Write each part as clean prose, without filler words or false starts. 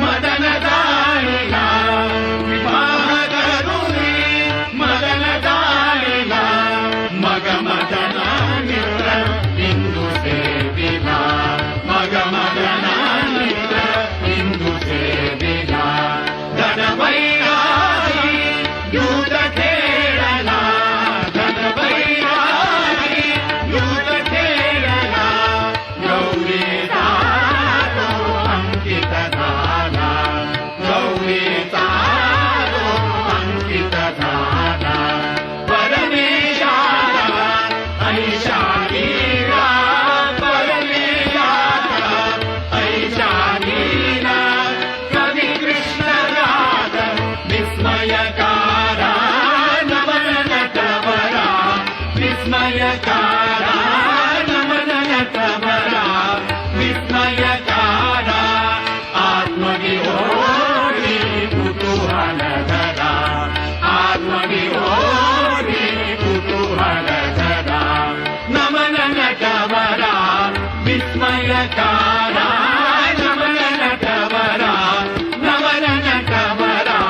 मदन जाळीला विवाह करुणी मदन जाळीला मग मदना मित्र इंदू सेविला मग मदना मित्र इंदू सेविला धनवैरागी दूध खेळला धनवैरागी दूध खेळला गौरीचा तो अंकित झाला गौरीचा तो अंकित झाला परमेशाला ऐशानीला परमेशाला ऐशानीला कवी कृष्ण जाधव विस्मयकारा नमन नटवरा विस्मयकारा नमन नटवरा विस्मयकारा आत्मविहोरी कुतूहल धरा आत्मविहोरी कुतूहल धरा नमन नटवरा विस्मयकारा नमन नटवरा नमन नटवरा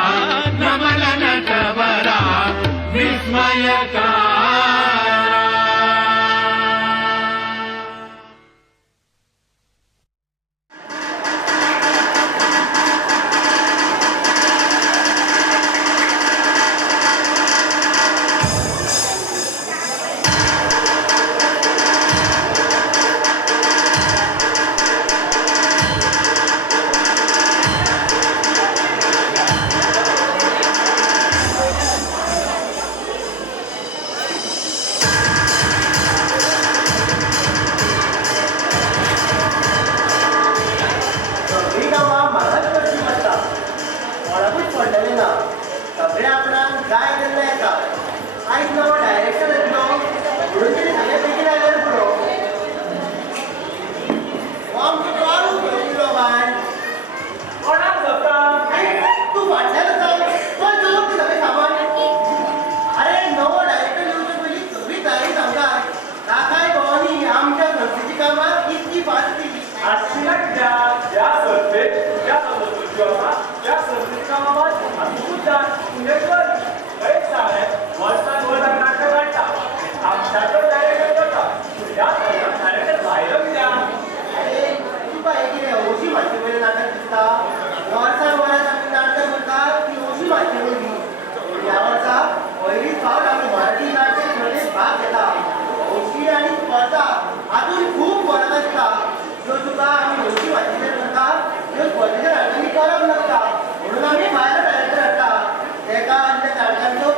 नमन नटवरा विस्मयकारा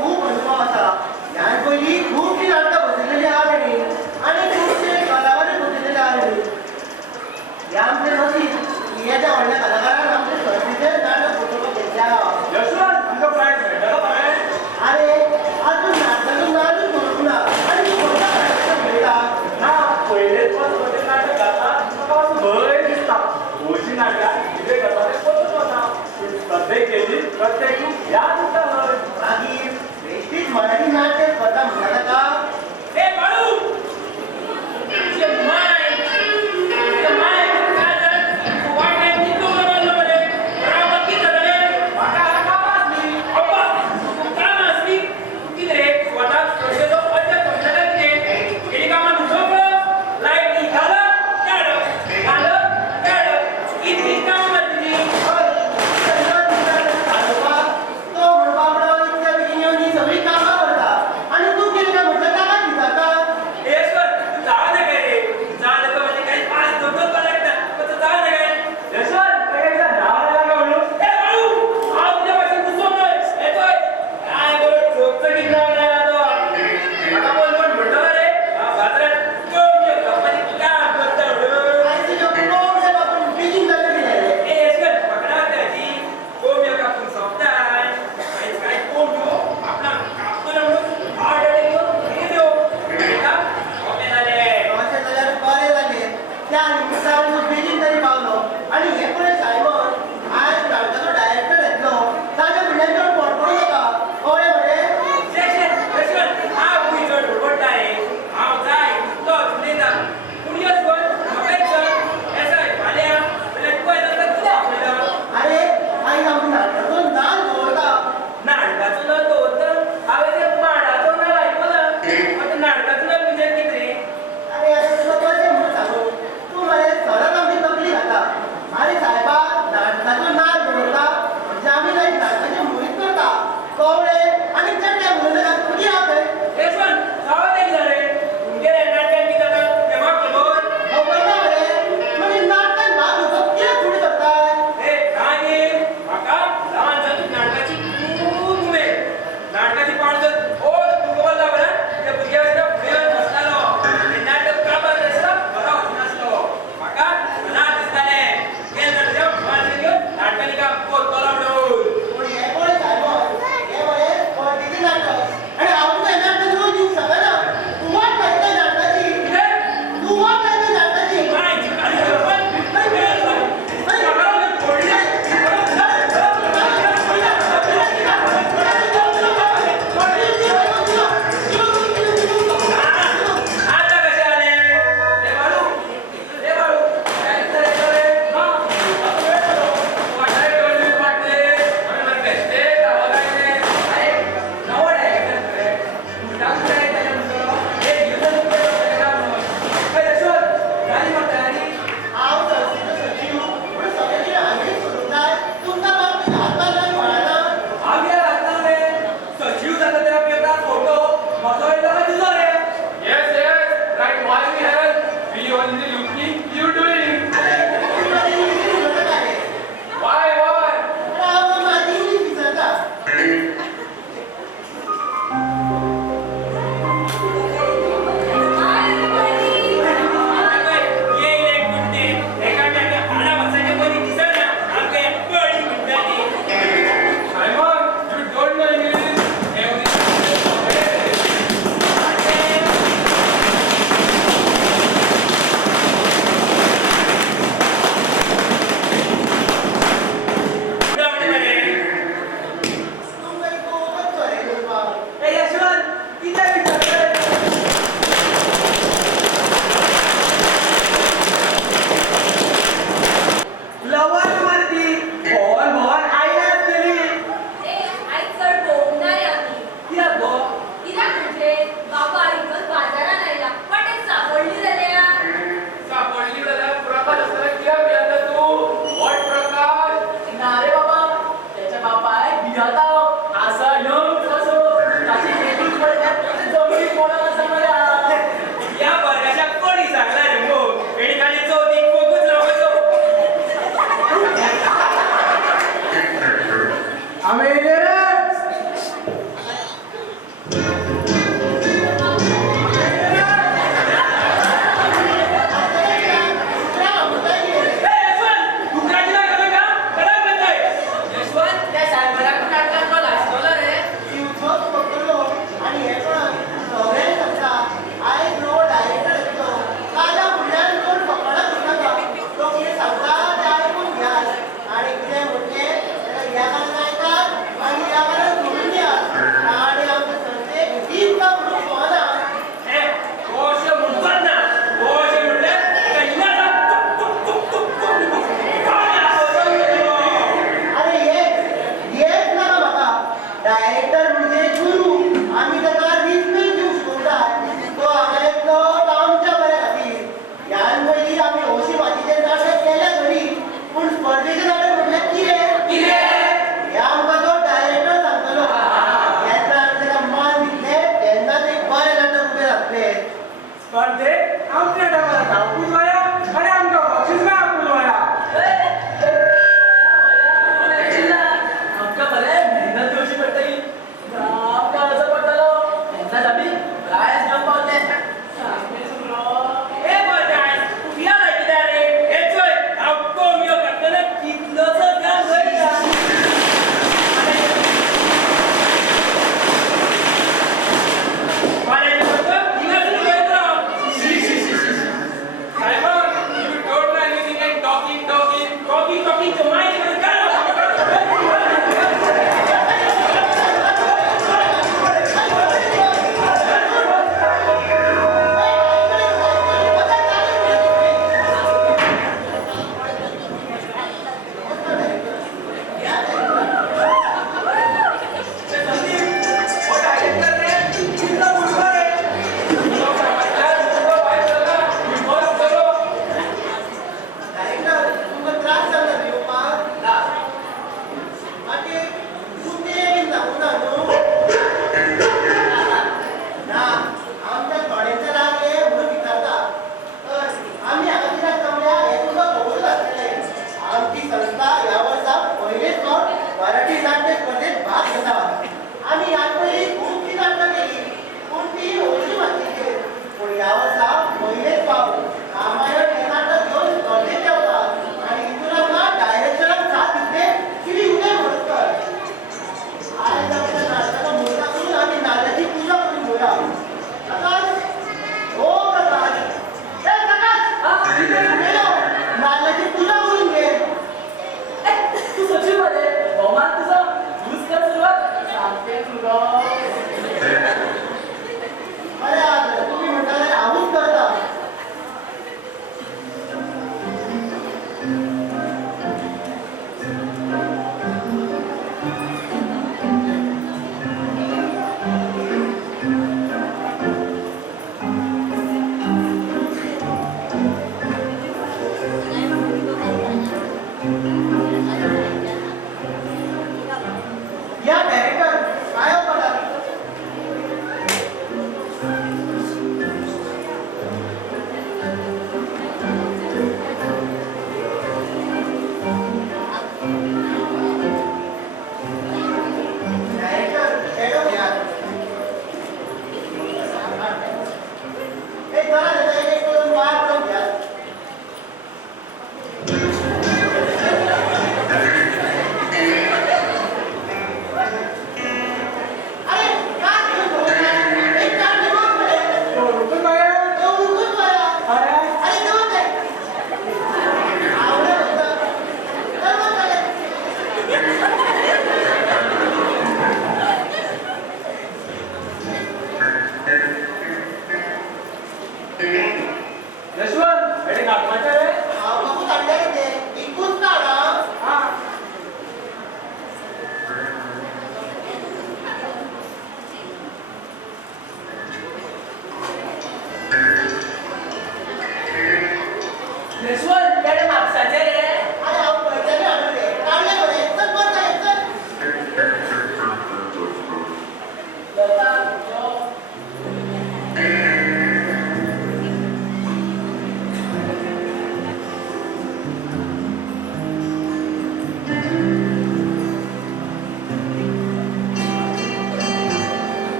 तो म्हणपा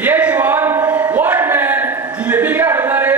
ये शिवान, व्हॉट मॅन, जिलेबी काय हलवणार रे?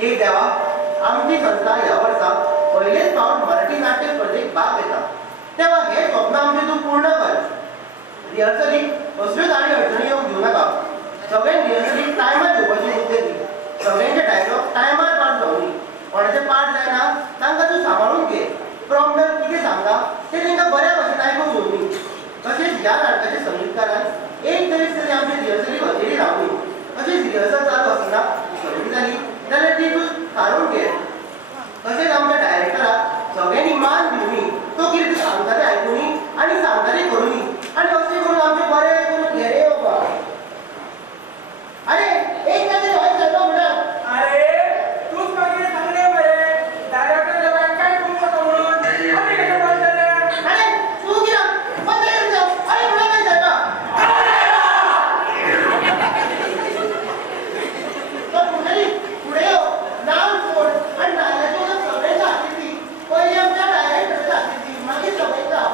एक देवा आमची संस्था ह्या वर्सा पहिलेच फावट मराठी नाट्य स्पर्धेक भाग घेता तेव्हा हे स्वप्न आमचे तूं पूर्ण कर. रिहर्सलीक असल्योच आनी अडचणी येवंक दिवं नाका. सगळ्यांक रिहर्सलीक टायमार घेवपाची मुद्दे दी. सगळ्यांचे डायलॉग टायमार पाठ जावनी. कोणाचे पाठ जायना तांकां तूं सांबाळून घे. प्रॉम्प्टर कितें सांगता तें तांकां बऱ्या भशेन आयकूंक येवनी. तशेंच ह्या नाटकाच्या संगीतकारान एक तरी आमचे रिहर्सलीक हजेरी लावली. तशेंच रिहर्सल चालू आसतना सर्वी जाली जाल्यार ती तूं काडून घे. तशेंच आमच्या डायरेक्टराक सगळ्यांनी मान दिवनी. तो कितें सांगता तें आयकुनी आनी सांगता तें करुनी आनी अशें करून आमचें बरें करून घेरे येवपाक. अरे एक तरी हय जालो म्हणून. अरे तूच मागीर सांगले मरे, डायरेक्टर लोकांक काय करूं नका म्हणून. आमी कशें बोलतले? अरे तूं कित्याक बंद कर जावं. अरे म्हणून काय जाता तो पुंडली पुढे यो नाव सोड आनी नाल्याचो सगळ्यांच्या हातीर दी. पयलीं आमच्या डायरेक्टराच्या हातीर दी मागीर सगळ्यांचा.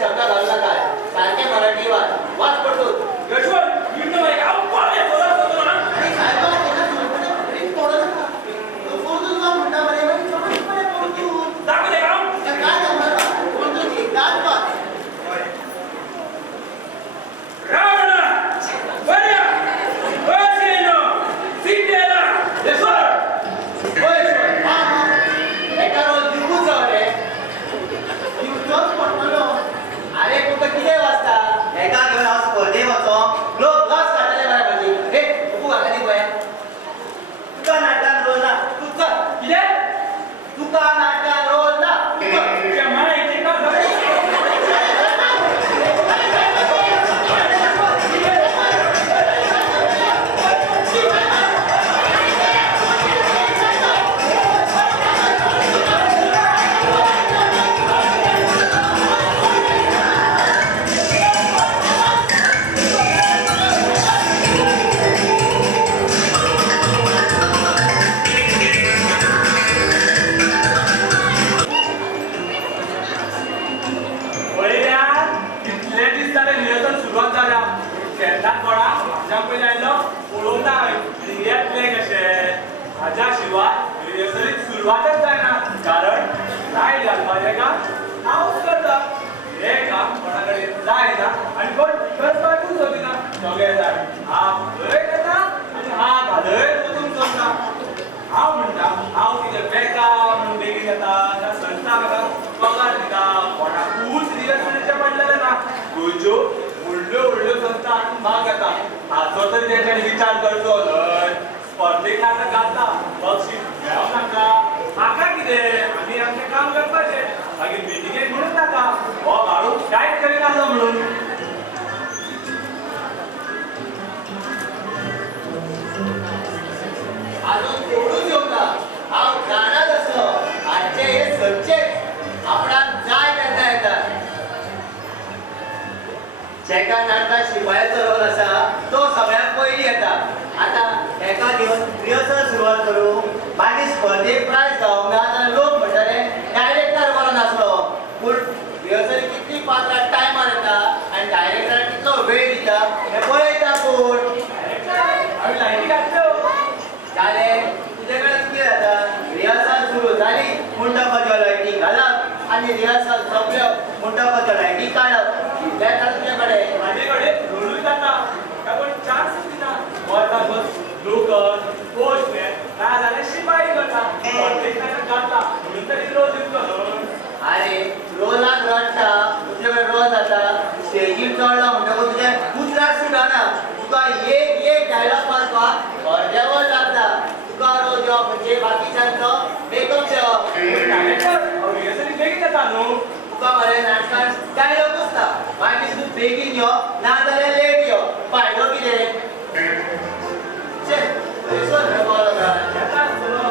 शब्द घालू नका सारखे मराठी वाच पडतो यशवंत युद्ध माहिती अहो कोण आहे बोला होतो ना आणि साहेबा त्याला सुरपणे प्रेम तोडू नका तो फोडून तुला म्हणता बरे म्हणजे समजपणे फोडून दाखव दे गाव तर काय करणार फोडून ती दात पात रावणा बऱ्या बसेनो सिद्धेला यशवंत होय हा एका रोज दिवस जाऊ रे दिवस पडलो अरे कुठं किती वाजता एका घेऊन आज स्पर्धे वचो लोक लस काढले बरे पाहिजे हे तू आता दी पळय तुका नाटकान रोल ना तुका किती तुका नाटकान रोल ना तुझ्या माहिती का सुरुवात झाल्या शेतात पडा माझ्या पहिले आयलो पळोवना आणि येतले कशे हाज्या शिवाय रिहर्सलीक सुरवातच जायना कारण लायट घालपाचें काम हांवच करता हे काम कोणा कडेन जायना आनी कोण करपाकूच सोदिना सगळे जाय हांव थंय येता आनी हात हालयत वचून चलता हांव म्हणटा हांव कितें बेकार म्हणून बेगीन येता त्या संस्था म्हाका पगार दिता कोणाकूच रिहर्सलीचें पडलेलें ना गोंयच्यो व्हडल्यो संस्था हातूंत भाग घेता हाचो तरी तेंच्यांनी विचार करचो न्हय स्पर्धेक नाटक घालता बक्षीस मेळोंक नाका म्हाका कितें आमी आमचें काम करपाचें मागीर मिटिंगेक म्हणून नाका हो काडून कांयच करिनासलो म्हणून अजून तेवढूच येवना हांव जाणाच आसलो आजचे हे सच्चेच आपणाक जाय तेन्ना येतात जेका नाटकात शिपायाचो रोल आसा तो सगळ्यांत पयलीं येता आतां एका घेवन रिहर्सल सुरवात करूं मागीर स्पर्धेक प्रायज गावोंक ना जाल्यार लोक म्हणटले डायरेक्टर बरो नासलो पूण रिहर्सल कितली पात्रां टायमार येता आनी डायरेक्टर कितलो वेळ दिता हें पळयता कोण हांवें लायटी घातल्यो जालें तुजे कडेन कितें जाता रिहर्सल सुरू जाली म्हणटकच ह्यो लायटी घालप आनी रिहर्सल सोंपल्यो म्हणटकच ह्यो लायटी काडप इतलेंच जाता तुजे कडेन म्हाजे कडेन रोलूय जाता म्हाका कोण चान्स दिना वर्साक बस लोकल पोस्टमॅन नाजाल्यार शिपाई करता स्पर्धेक नाटक घालता म्हणून तरी रोज दिवचो न्हय अरे रोलाक रडटा तुजे कडेन रोल जाता स्टेजीर चडलो म्हणटकच तुजें उतराक सुटना तुका एक डायलॉग मारपाक अर्दे वर लागता तुका रोल येवप म्हणजे बाकीच्यांचो मेकअप जेवप डायरेक्टर रिहर्सली बेगीन येता न्हू तुका मरे नाटकान डायलॉगूच ना मागीर तूं बेगीन यो नाजाल्यार लेट यो फायदो कितें येता आसतलो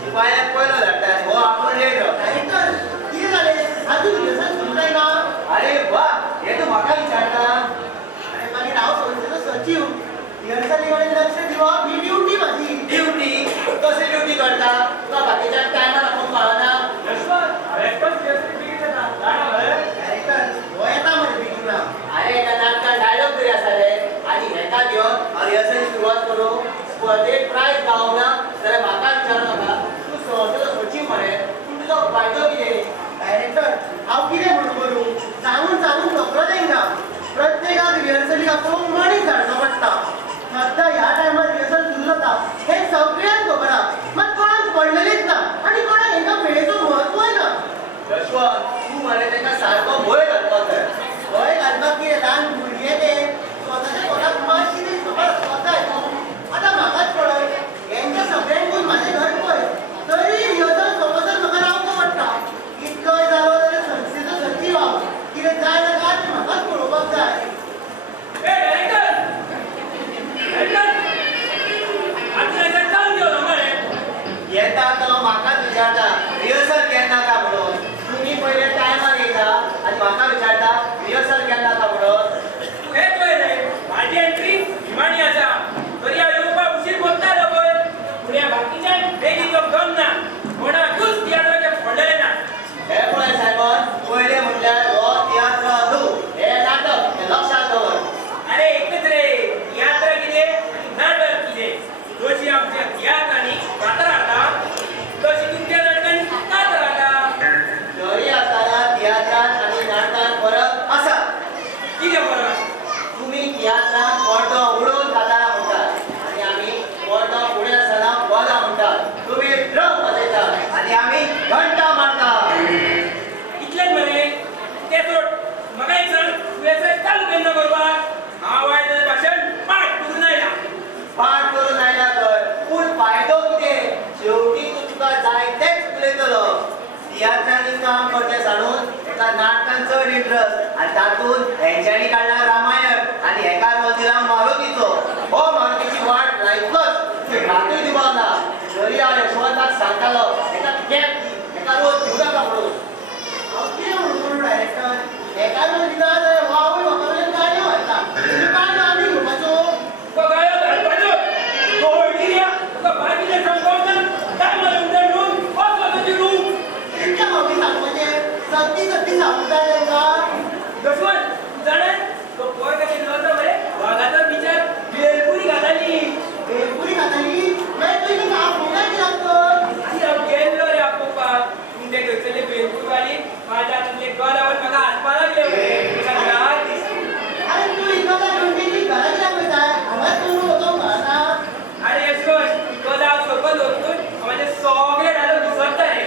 शिपायाक पयलो धाडटा हो आपूण लेट यो डायरेक्टर कितें जालें आजून रिहर्सल सुरू जायना अरे वा हे तूं म्हाका विचारता आरे मागीर हांव संस्थेचो सचीव रिहर्सली कडेन लक्ष दिवप ही ड्युटी म्हाजी ड्युटी कसली ड्युटी करता तुका बाकीच्या टायमार आपूण कळना यशवंत डायरेक्टर रिहर्सली बेगीन येता जाणा मरे डायरेक्टर हो येता मरे बेगीन अरे एका नाटकान डायलॉग तरी आसा रे आनी हेका घेवन रिहर्सली सुरवात करूं स्पर्धेक प्रायज गावोंक ना जाल्यार म्हाका विचारूं नाका तूं संस्थेचो सचीव मरे पूण तुजो फायदो कितें डायरेक्टर हांव कितें म्हणून करूं सांगून नोकरो जायना प्रत्येकाक रिहर्सलीक आपोवंक मनीस धाडचो पडटा सद्दां ह्या टायमार रिहर्सल सुरू रामायणान चड इंटरेस्ट आणि तातूंत हेंच्यांनी काडला रामायण आणि हेका रोल दिला मारुतीचो. हो मारुतीची वाट लायतलोच रातूय दिवप ना. जरी हांव यशवंताक सांगतालो हेका कॅप दी, हेका रोल दिवं नाका म्हणून. हांव कितें म्हणून डायरेक्टर हेका रोल दिना जाल्यार हो आवय म्हाका वयल्यान गाडयो व्हरता. काय आमी घेवपाचो? गायो घालपाच्यो कोयडिया बाकीचे सांगपाचें काय मला उदर न्हू वचपाचें रूम इतल्या फावटी सांगपाचें सत्ती सत्ती सांगूंक जाय तांकां. यशवंत जाणे तो पोय कशें नव्हता मरे वाघाचो बिचार बेलपुरी घाताली. बेलपुरी खाताली मागीर तुवें हांव फोगाय कित्याक तर? आनी हांव गेल्लो रे आपोवपाक पूण ते थंयसरले बेलपूरवाली म्हाज्या हातांतले गलावर म्हाका हाडपा लागले सगळ्याक दिसली. अरे तूं इतलो घंटेची घरा कित्याक वयताय? हांगाच तूं वचोंक घालना. अरे यशवंत तो हांव सकयल वचून म्हाजे सगळे डायलॉग विसरता रे.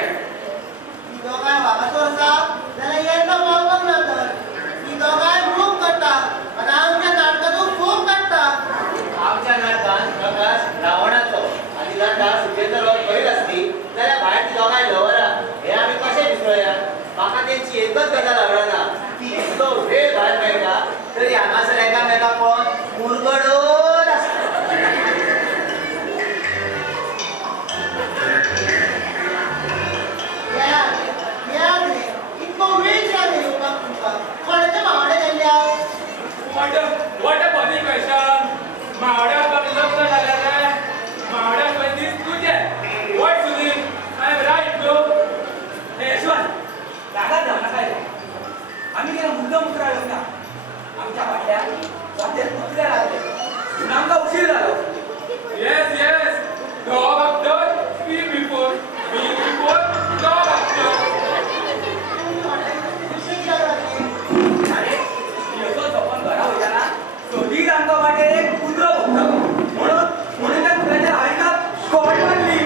तो काय वागाचो आसा जाल्यार येता पावपाक ना तर. तो काय मोग करता आनी आमच्या नाटकाचो फोग काडटा. आमच्या नाटकांत प्रकाश रावणाचो आनी नाटा सुचेंद्र राव खंय आसली जाल्यार भायर ती दोगांय लवरां. हे आमी कशें विसरोया? म्हाका तेंची एकच गजाल आवडना ती इतलो वेळ भायर मेळटा तरी हांगासर एकामेकाक पळोवन मुरगडत आसता. इतको वेळ कित्याक येवपाक तुमकां? कोणाच्या भावड्या गेल्ल्या? What a funny question. मावड्याक लग्न जालें रे. मावड्याक दीस तुजे. What Sunil? I am right bro. हे यशवंत रागात जाऊ नका रे. आम्ही गेला मुद्दाम उतरायलो ना. आमच्या वाट्यात वाटेर कुत्रे लागले. म्हणून आमकां उशीर जालो. Yes, yes. Dog after, speed before. Speed before, dog after. अरे येतो झोपून घरा वयता ना सोदीक आमकां वाटेर एक कुत्रो भोंवतालो म्हणून त्या कुत्र्याच्या हाडीक कॉड मारली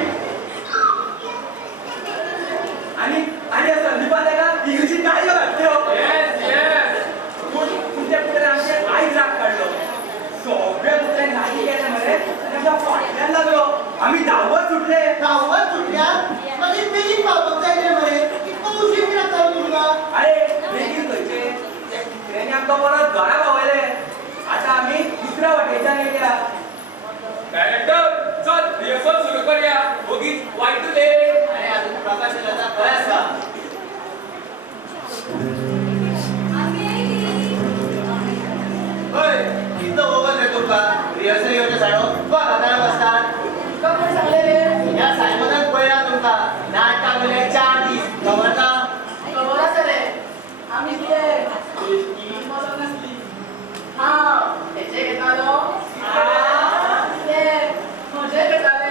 आणि संदीपान ताका इंग्लिशीन गाडयो घातल्यो. पूण त्या कुत्र्यान आमचे आयज राग काडलो. सगळे कुत्र्यान गाडी गेले मरे ताच्या फाटल्यान लागलो. आमी धांवत सुटले. धांवत सुटल्या? मागीर बेगीन पावपाक जाय रे मरे. इतको उशीर कित्याक जालो तुमकां? अरे बेगीन खंयचे त्या कुत्र्यानी आमकां परत घरा पावयले. आतां आमी दुसऱ्या वाटेच्यान येयल्या. डायरेक्टर चल रिहर्सल सुरू करूया. ओगीच वायट टू लेट. अरे अजून प्रकाश येयला खंय आसा? हय इतलो वगत रे तुमकां रिहर्सल येवचे साडो तुका घाताना बसतात. तुका कोण सांगले रे? ह्या सायमनान पळयला तुमकां नाटकाक गेले 4 दीस खबर ना? खबर आसा रे आमी कितें मजा नासली. हेचे घेतालो ते म्हजे घेताले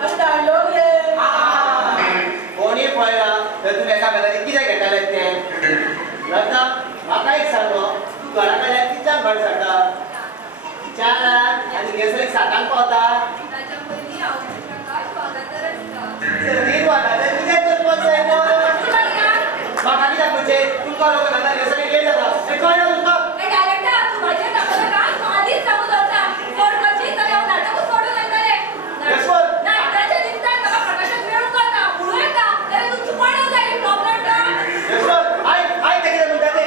आनी धाडलो रे. कोणी पळयला तर तुमी एकामेकाचे कितें घेताले ते. रत्ना म्हाका एक सांगो तूं घरा कडल्यान कित्याक भायर सरता? 4 आनी रिहर्सलीक 7 पावता. सगळीं वाटात कितें करपाक जाय म्हाका कित्याक म्हणजे तुमकां लोक घालता रिहर्सलीक लेट जाता हें कळना तुमकां? यशवंत आय ते कितें म्हणटा ते.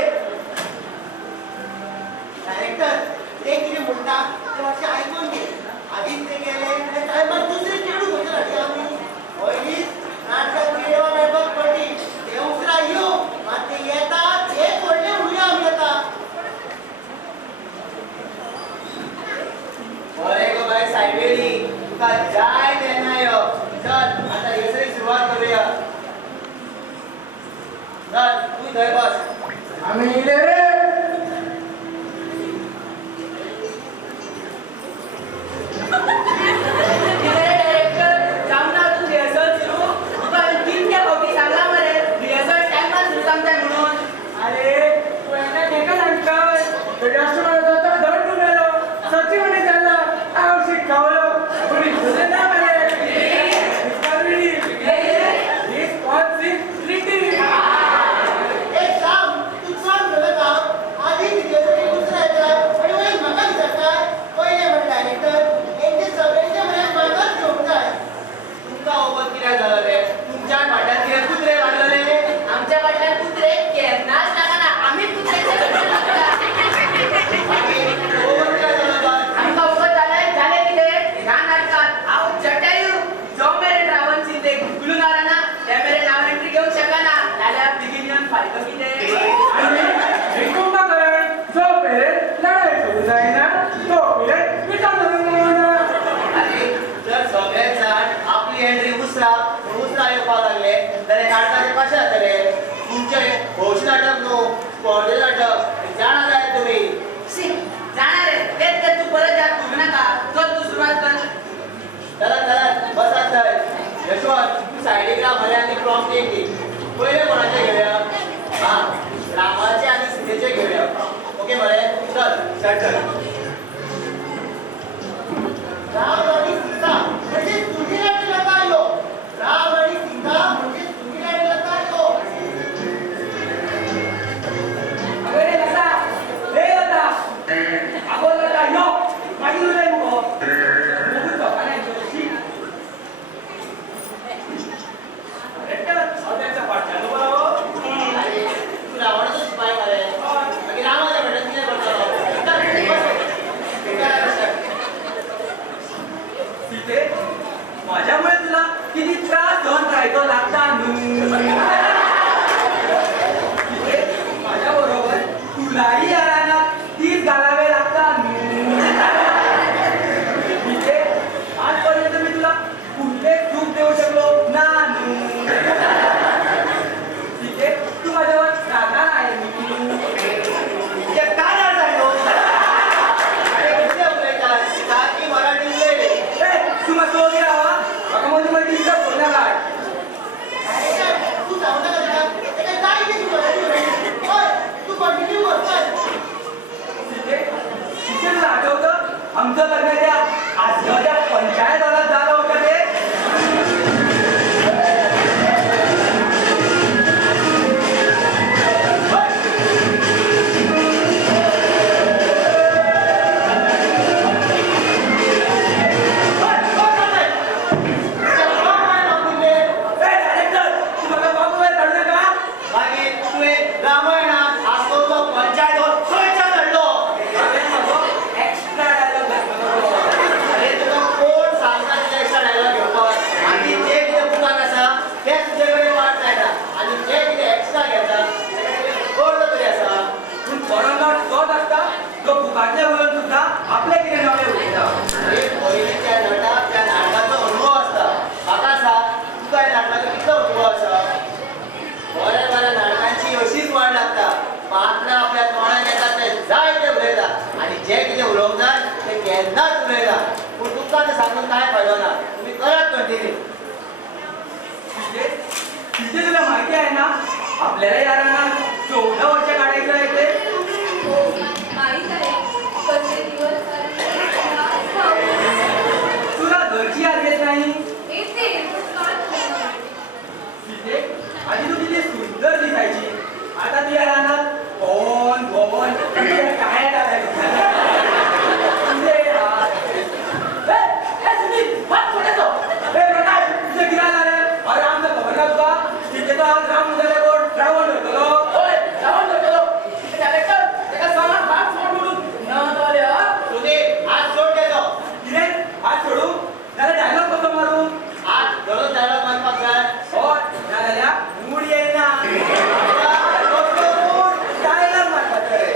डायरेक्टर ते कितें म्हणटा ते मातशें आयकून घे. आदींच ते गेले आनी टायमार दुसरी चेडू खंयची हाडली आमी. पयलींच नाटकाक चेडवा मेळपाक पडली. ते उसरा यो मात ते येतात हे व्हडले उडया आमी येता. बरें गो बाय सायबेरी तुका जाय तेन्ना यो. चल आतां रिहर्सलीक सुरवात करुया. चल तूं थंय बस. आमी येयले रे. डायरेक्टर जावना तू रिहर्सल सुरू. तुका 3 फावटी सांगला मरे रिहर्सल टायमार सुरू सांगताय म्हणून. अरे तू एका सांगताय राष्ट्रवाद जाता दंड मेलो सची म्हणे चालला हांव शिकावलो कोणी तुझे ना मरे एक सांग तू चड नव्हे का? आणि एक कुंभकर्ण जो पिरेड लढाई सुरू जायना तो पिरेड विचार आणि जर सगळेच जण आपली एंट्री उसरा येवपाक लागले जाल्यार हे नाटकाचे कशें जातले तुमचे भोवशी नाटक न्हू स्पर्धे नाटक जाणा जाय तुमी शी, जाणार रे तेच तर तू परत याद करू नका चल तू सुरुवात कर चला बसात थंय यशवंत तू सायडीक राव मरे आनी प्रॉम्प्ट एक दी पयले कोणाचे घेवया हां रामाचे आनी सीतेचे घेवया ओके मरे चल स्टार्ट कर राम आणि सीता म्हणजे तुझी नाटी लता यो राम आणि सीता म्हणजे तुझी नाटी लता यो अगं रे लता रे लता अगो लता यो माझी उलय मुगो मुगो तो काय शी त्यांचा पाठ्यानो बरोबर अरे तू रावणाचा शिपाई मरे मागीर रामाच्या भेटेन कितें करतलो सीते माझ्यामुळे तुला किती त्रास सहन करायचो लागता सीते माझ्या बरोबर तुलाही या रानात तीच घालावे लागता सीते आजपर्यंत मी तुला कुठले सुख देऊ शकलो ना सीते तू माझ्यावर राधा आहे ते काय जायलो अरे किती उलयता सारखी मराठी उलय तू मग तो गेला हवा मध्ये मध्ये तिला बोलणार काय तू सांगू नका ते काय की तू मराठी उलय ओय तू कंटिन्यू कर चल तिथे तुला आठवतं आमचं लग्न त्या आजच्या पंचायत हॉलात झालं होतं ते आपल्या किती नवे अशीच वाट लागता मात्र आपल्या तोंडात येतात ते जाय ते उलयता आणि जे कितें उलोवंक जाय ते केन्नाच उलयता पूण तुमकां ते सांगून काय फायदो ना तुम्ही करात कंटिन्यू तिथे तुला माहिती आहे ना आपल्याला या रानात 14 वर्ष काढायचं आहे ते माहित आहे कसे दिवस तुला घरची याद येत नाही येते तिथे आधी तू किती सुंदर दिसायची आता तू या रानात भवन काय आज सोड देतो हात सोडू त्याला डायलॉग कसं मारू आज दररोज डायलॉग म्हणपाक जाय हो झाल्या मूड येईना डायलॉग मारतात रे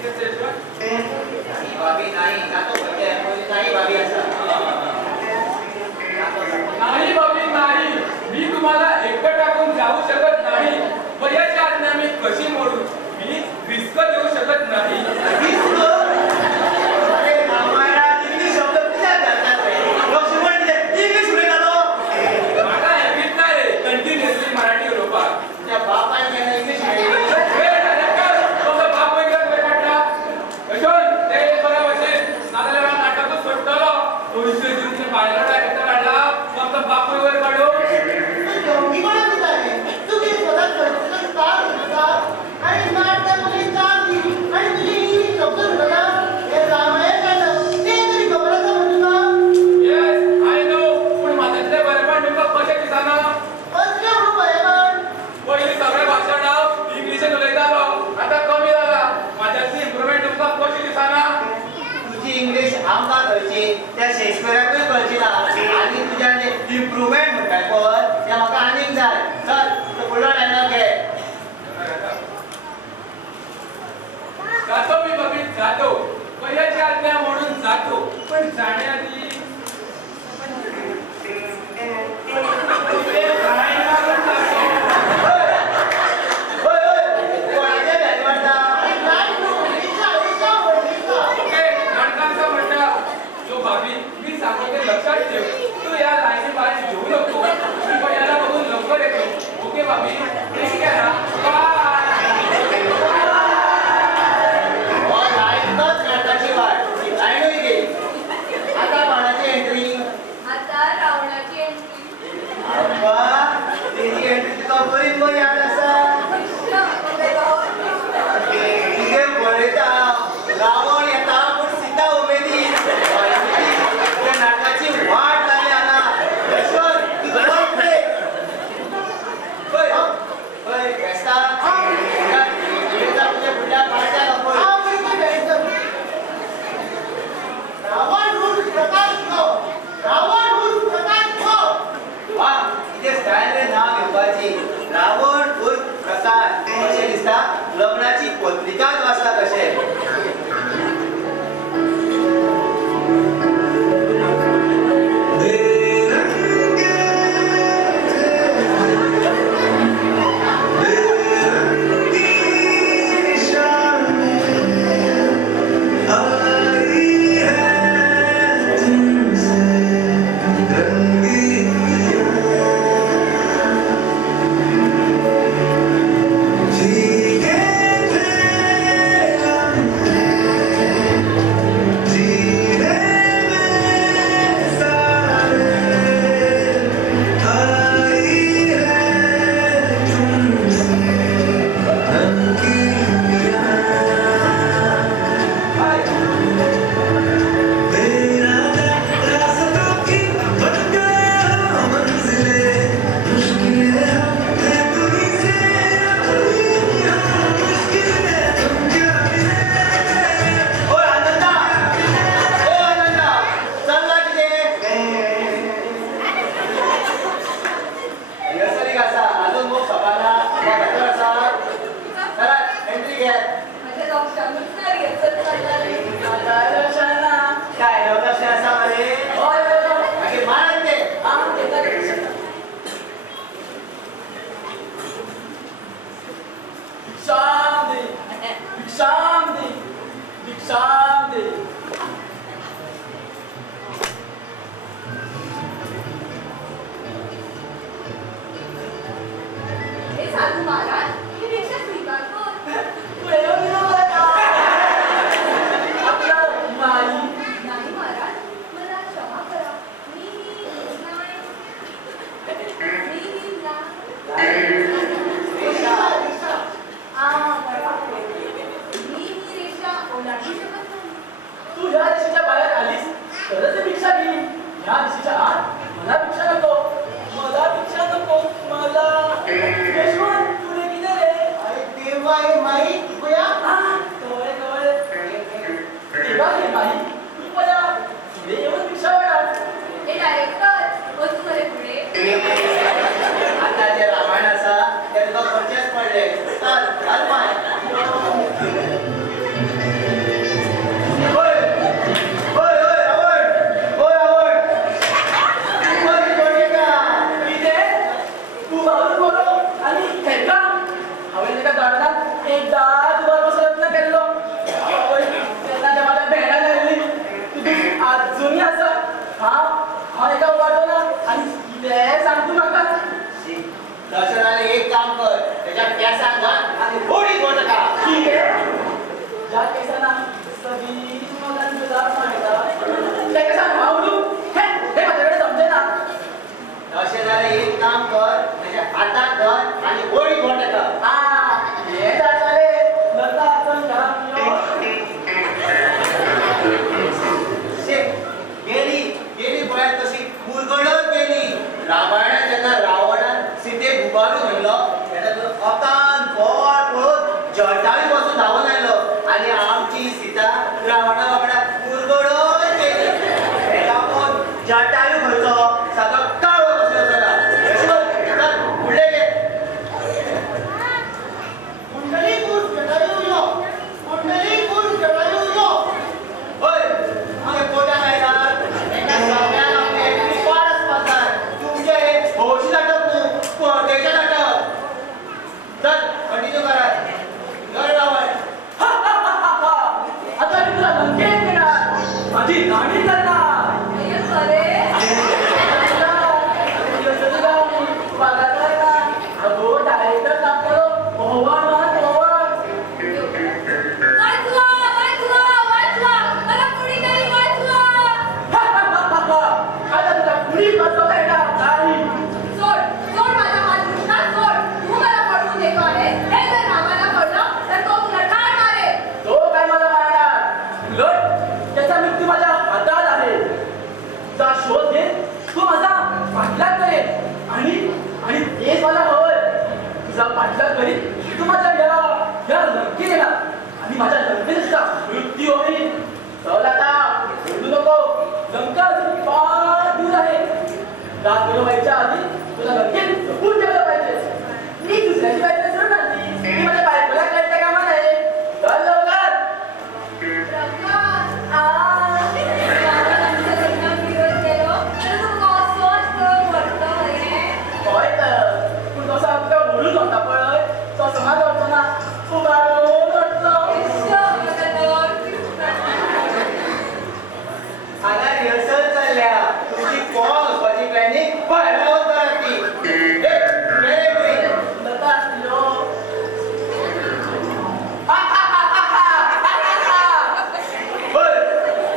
नाही भाभी नाही जातो पहिले नाही भाभी असा नाही बाबी नाही, मी तुम्हाला एकटं टाकून जाऊ शकत नाही. वयाची आज्ञा मी कशी मोडू? मी रिस्क देऊ शकत नाही. अरे मामाला इंग्लिश शब्द कुठे घालतात रे? लोक म्हणते इंग्लिश उडे माझा हॅबिट नाही रे कंटिन्युअसली मराठी उलोवपा. त्या बापाने त्यांना इंग्लिश शिकवली. बाप वगैरे काढला यशवंत ते बरं बसेल नादाला नाटकच सोडतो. पैसे देऊन ते बाहेर डायरेक्टर काढला फक्त बाप वगैरे काढू. मी म्हणत होता रे, तुम्ही स्वतः संस्कृत स्टार होता आणि नाटकामध्ये स्टार दिली आणि तुझे इंग्लिश शब्द होता हे रामायण झालं ते तरी खबराचं म्हणतो ना. येस आय नो, पण माझ्यातले बरेपण तुमका कशें दिसना? असले म्हणून बरेपण पयलीं सगळे भाशण हांव इंग्लिशीन उलयतालो, आतां कमी जाला. म्हाज्यातली इम्प्रुवमेंट तुमकां कशी दिसना? तुझी इंग्लिश आमकां कळची त्या शेक्सपियराकूय कळची ना आणि तुज्या इम्प्रुवमेंट म्हणटाय पळय तें म्हाका आनीक जाय. चल तो फुडलो डायलॉग घे. जातो मी बघीत जातो, वयाची आज्ञा म्हणून जातो, पण जाण्याआधी इथे काय मारून जातो. ओय ओय कोणाचे भेट वाटता? नाही तू रिक्षा बोल. ओके, नाटकांचा म्हणता जो भाभी मी सांगतो ते लक्षात ठेव. तू या लाईनी बाहेर घेऊ नको. मी पण याला बघून लवकर येतो. ओके भाभी, ठीक आहे ना? बाय. लाईनच नाटकाची वाट लाईनही गेली. आता कोणाची एंट्री? आता रावणाची एंट्री. अब्बा तेची एंट्री तुका बरी बरी याद आसा. कितें पळयता रावण येता पूण सीता उमेदीन. त्या नाटकाची वाट लागली हांगा. यशवंत तूं बरो फुडें. पळय पळय बेस्ता तुझ्या फुडल्या पार्ट्याक पळय. रावण उर्फ प्रकाश गो. रावण उर्फ प्रकाश गो. वा कितें स्टायल रे नांव घेवपाची. रावण उर्फ प्रकाश अशें दिसता लग्नाची पत्रिकाच वाचता कशें. साधू महाराज ही भिक्षा स्वीकार कर. नाही महाराज, मला क्षमा करा. मी रेषा ओलांडू शकत नाही. तू ह्या दिशेच्या बाहेर आलीस तरच भिक्षा घेईन. ह्या दिशेच्या आत मला भिक्षा नको. मला भिक्षा नको. मला यशवंत तुले किती रे? अरे देवा हे माई बया. कवळे कवळे तेव्हा हे नाही तू पया तुले येऊन भिक्षा वाढा. हे डायरेक्टर बस करे पुढे. आता जे रामायण असा ते तुका खर्चेच पडले. चल घाल पाय. अजूनही असं हा एका वाटो ना आणि किती सांगतो नका तसं झालं एक काम कर त्याच्या केसात घाल आणि थोडी गोट का ठीक आहे ज्या केसांना सगळी मला तुला माहिती त्या केसांना मावलू हे माझ्याकडे समजे ना तसे झालं एक काम कर त्याच्या हातात धर आणि थोडी गोट का हे चाले लता आपण गेली गेली पळत तशी मुरगडत गेली रामायणात जेन्ना रावणान सीतेक उबारून हाडलो तेन्ना तो ओतान बोट पळोवन जटाळी पासून धांवून आयलो आनी आमची सीता रावणा वांगडा मुरगडत गेली तेका पळोवन जटाळी खंयचो सगळो काळो बसलो जाला चल फुडले गे कुंडली कूर जटाळी यो कुंडली कूर जटाळी यो होय आम्ही पोटात आयतात एका सगळ्यान आपले पारस पासतात तुमचे भोवशी नाटक न्हू परदेशा नाटक चल कंटिन्यू करा कर रावण आता मी तुला लंकेत नेणार माझी नाणी करणार अरे सोड सोड माझा हात कृष्णा सोड तू मला पडवून देतो आहे हे जर रामाला कळलं तर तो तुला ठार मारेल मृत्यू माझ्या हातात आहे तुझा शोध घे तू माझा पाठलाग करेल आणि तेच मला हवंय तुझा पाठलाग करीत तू माझ्या या लंकेत येणार आणि माझ्या लंकेत सुद्धा मृत्यू होईल चल आता सोडू नको लंका अजून फार दूर आहे रात व्हायच्या आधी तुला लंकेत जपून ठेवलं पाहिजे मी दुसऱ्याची बायको सोडून आणली ती माझ्या बायकोला कळते कामा नाही चल लवकर होय तर पण तसा आपल्या ओळून होता पळय तो समाज वाटतो ना उभारून वाटतो हांगा रिहर्सल चल्ल्या तुमची कोण वचपाची प्लॅनिंग पळोवन करा ती लता असलो होय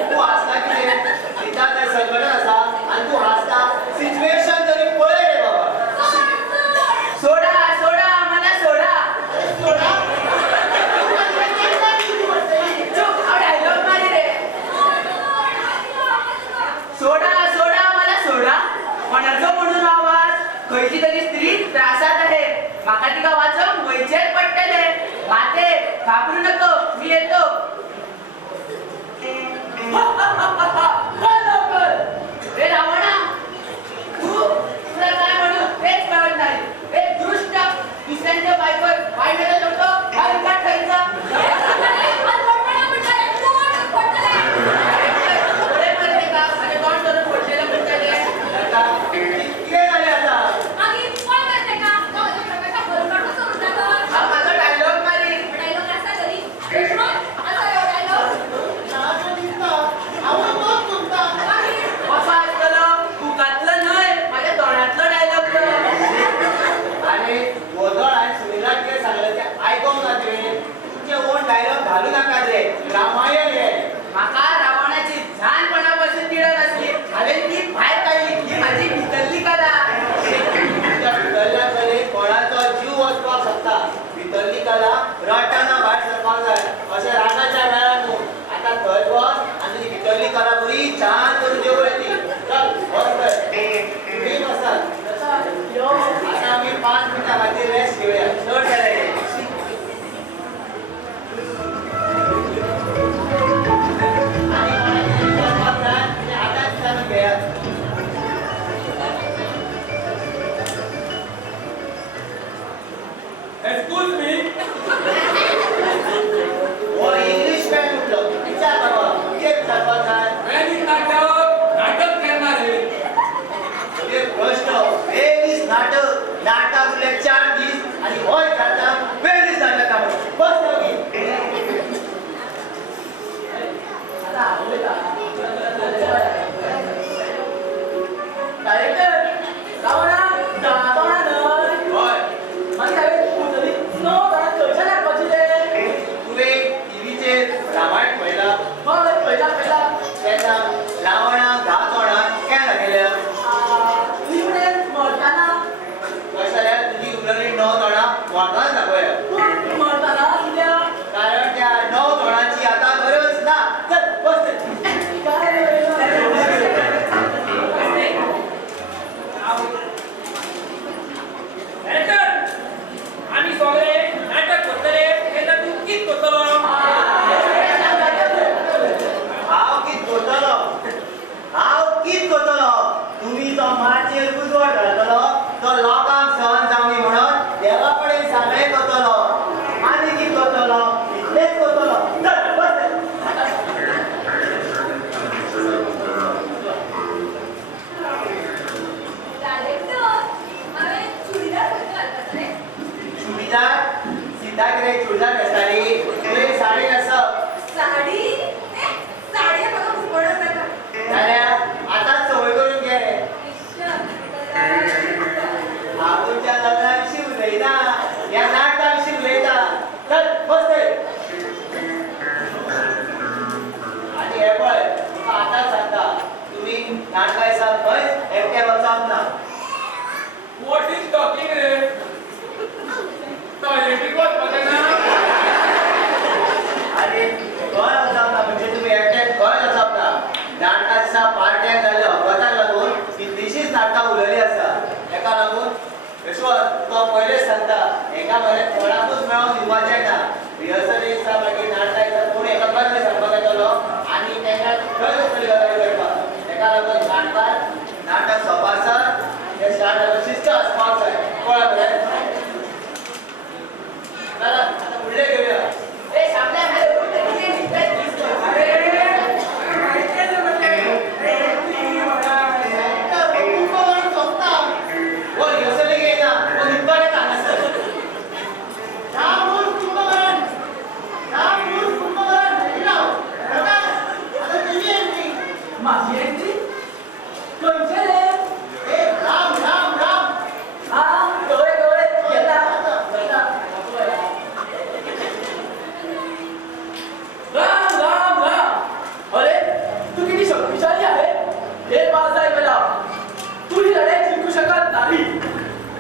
तू हसता कितें सीता थंय संकटान आसा आनी तू हसता सिच्युएशन तरी पळय रे बाबा सोडा सोडा मला सोडा चुप हा डायलॉग मारी रे सोडा सोडा मला सोडा कोणाचो म्हणून आवाज खंयची तरी स्त्री त्रासात आहे माका तिका वाचवून वयचेच पडटले माते घाबरू नको मी येतो रे रावणा तुला काय म्हणू तेच कळत नाही एक दृष्ट दुसऱ्यांच्या बायकोवर पाय नेला जातो हा विकाट खायचा थोडे मरते का माझे तोंड धरून पडलेलं म्हणताले आता कितें जालें आता हा माझा डायलॉग मारी असा ऐकलं कुकातलं नाही माझ्या तोंडातलं डायलॉग अरे गोधळ आणि सुनीला कितें सांगलें तें आयकोंक ना तुवें तुमचे ओन डायलॉग घालू नाकात रे रामायण रे माका रावणाची लहानपणापासून तिडक असली हांवेन ती भायर काडली ही माझी भितरली कला तुमच्या भितरल्या कलेक कोणाचो जीव वचपाक शकता भितरली कला रटाना भायर सरपाक जाय अशें रानाच्या वेळार न्हू आतां थंय बस आनी तुजी भितरली कला बरी छान करून देव येती चल बस पळय तुम्ही बसात आतां आमी 5 मिनटां खातीर रेस्ट घेवया चड जालें एक्सक्यूज मी हो इंग्लिश मॅन उठलो विचार बाबा कितें विचारपाक जाय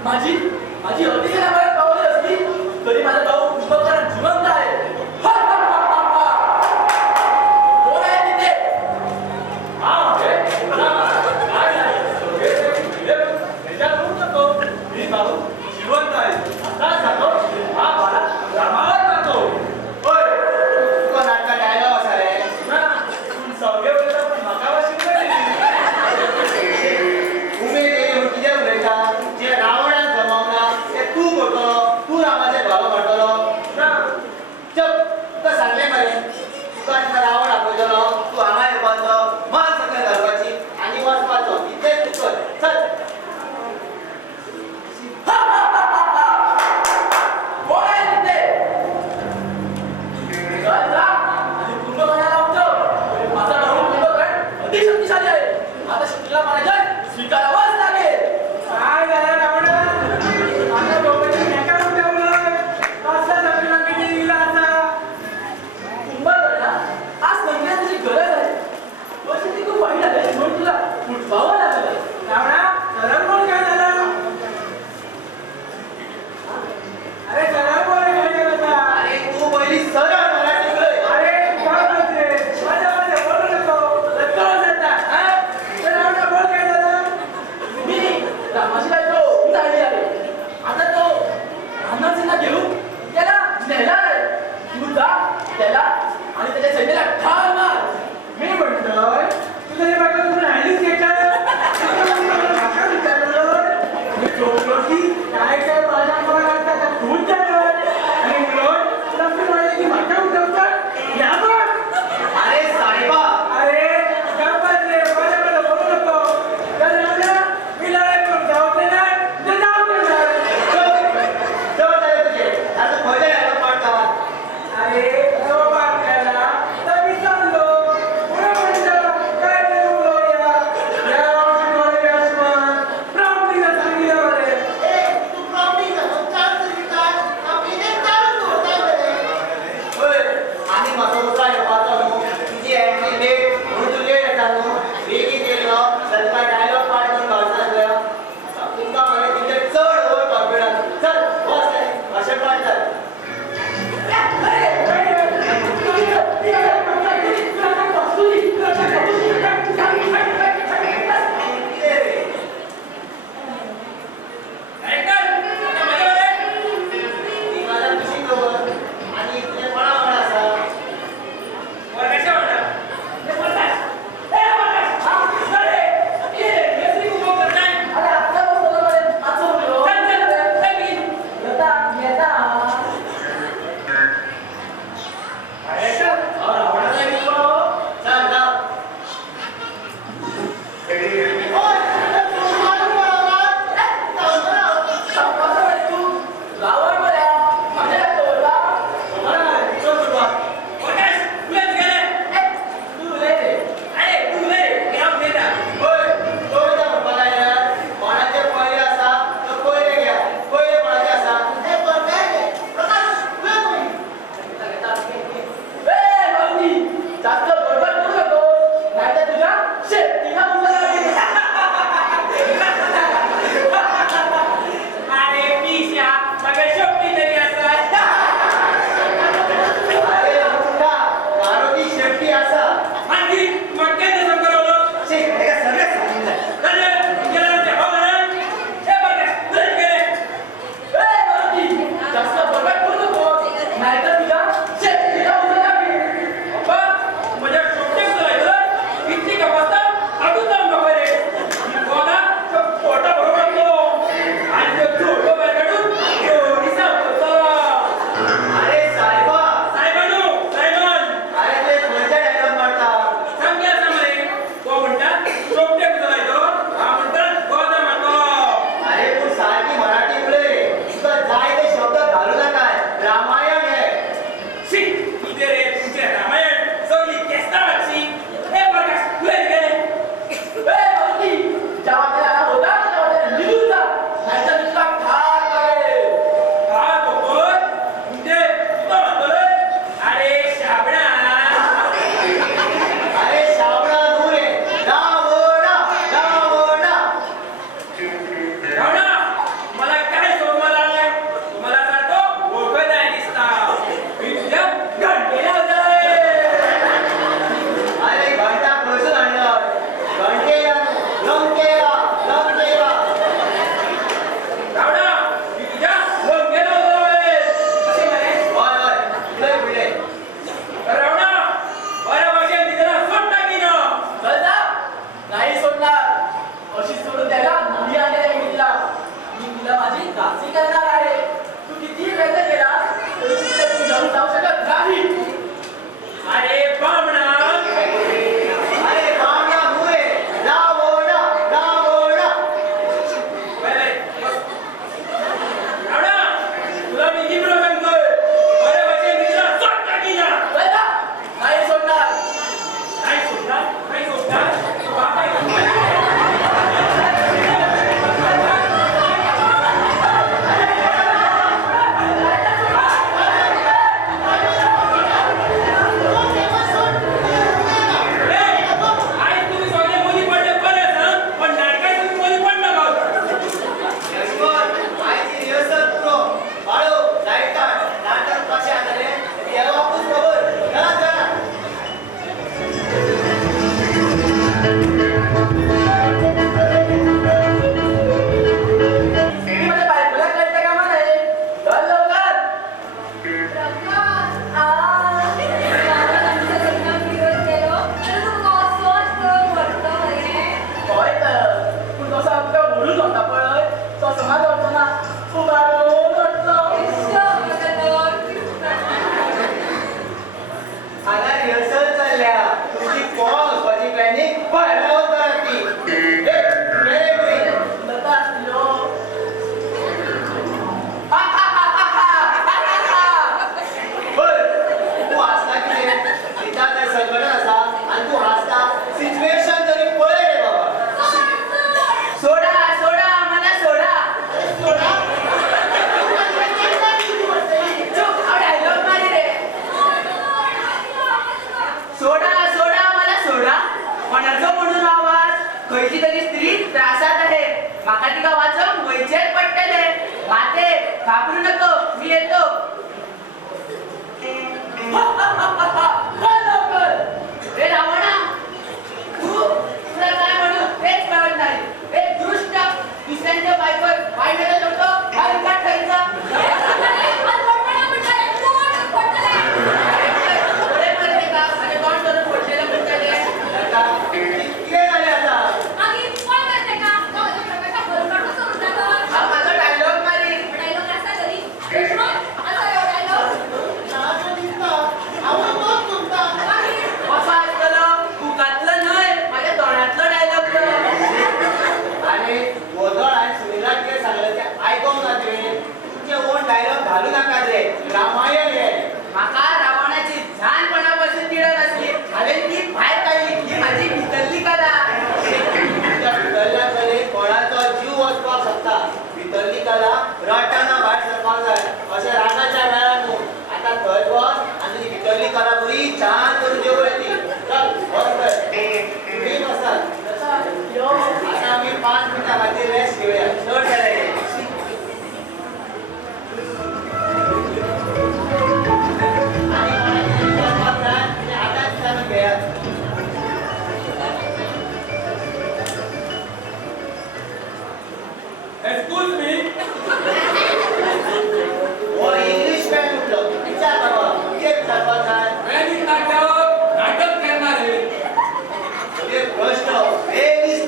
माझी माझी अतिशय नावाला पावली असली तरी माझा भाऊ कुंभकर्ण जिवंत आहे. हा, हा, हा, हा, हा. कोण आहे तिथे? हा म्हणजे काय नाही त्याच्यावरून जातो मी भाऊ जिवंत आहे आता जातो हा मला रामावर जातो. होय तुका नाटका डायलॉग असा रे ना तू सगळे उलटा पण म्हाका शिकले उमेद येऊन कितें उलयता जे रावणाक जमावना ते तूं करतो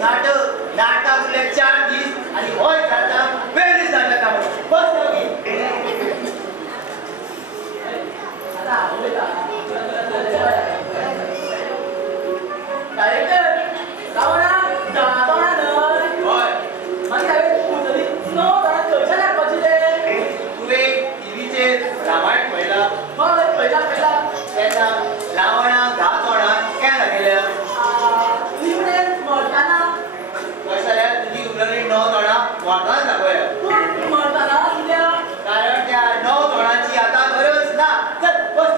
नाटक उरले 4 दीस आणि होय जाता वेळीच नाटक काढलं. बस योगी. आता आवडता डायरेक्टर रावणा दातोणा न्हय होय मागीर हांवें पुतली नो जाणा खंयच्या नाटकाची ते तुवें टीव्हीचेर रामायण पळयला हय पळयला तेन्ना रावणा 10 तोंडां केन्ना गेल्या निमणें मरताना कशें जाल्यार तुजी उरलेली 9 तोंडां वोतान दाखोवया पूण मरताना कित्याक कारण त्या 9 तोंडांची आतां गरज ना. चल बस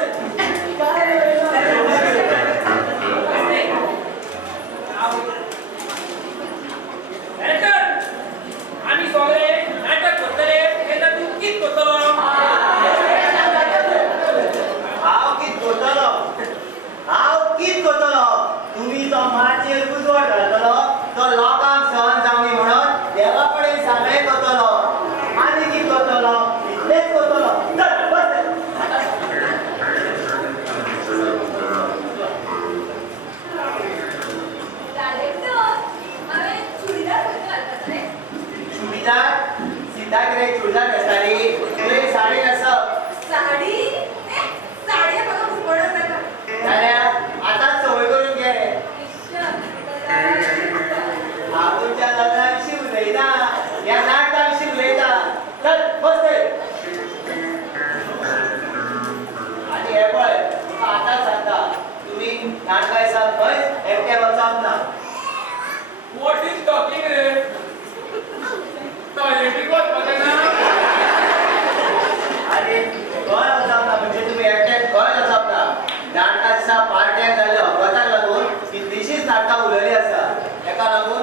आम्ही सगळे नाटक करतले तेन्ना तूं कित करतलो हांव कित करतलो तुमी तो माचयेर उजवाड घालतलो तो लोकांक सहन जावनी म्हणून देवा कडेन सामळे करतलो आनी कित करतलो इतलेंच करतलो. चल बस डायरेक्टर हांवें चुडीदार खंयचो घालपाचो रे चुडीदार सीधा कितें चुडीदार न्हेसताली तुवें साडी न्हेसप साडी साडये म्हाका खूब पडत जाता जाल्यार आतांच संवय करून घे. हांव तुमच्या लग्ना विशीं उलयना ह्या नाटका विशीं उलयता. चल बस थंय. आनी हे पळय तुका आतांच सांगता तुमी नाटका दिसा खंयच एकटे वचप ना. व्हॉट इज टॉकिंग रे टॉयलेटीक वचपाचें ना आनी खंय वचप ना म्हणजे तुमी एकटे खंय वचप ना. नाटका दिसा पार्ट्याक जाल्ल्या अपघाताक लागून कितलींशींच नाटकां उरलेलीं आसा. हेका लागून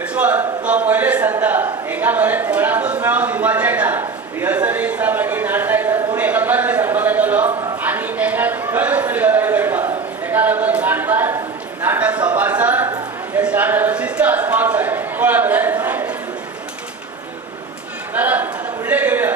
यशवंत तुका पयलेंच सांगता एका बरें कोणाकूच मेळोन दिवपाचें ना. रिहर्सली दिसा मागीर नाटका दिसा कोण एका बरें सांगपाक येतलो आनी तेन्ना खंय वचतली गजाली करपाक. हेका लागून नाटक सोंपासर हें स्टार्ट जाता शिस्त आसपाक जाय. कळ्ळें मरे. चला आतां फुडलें घेवया.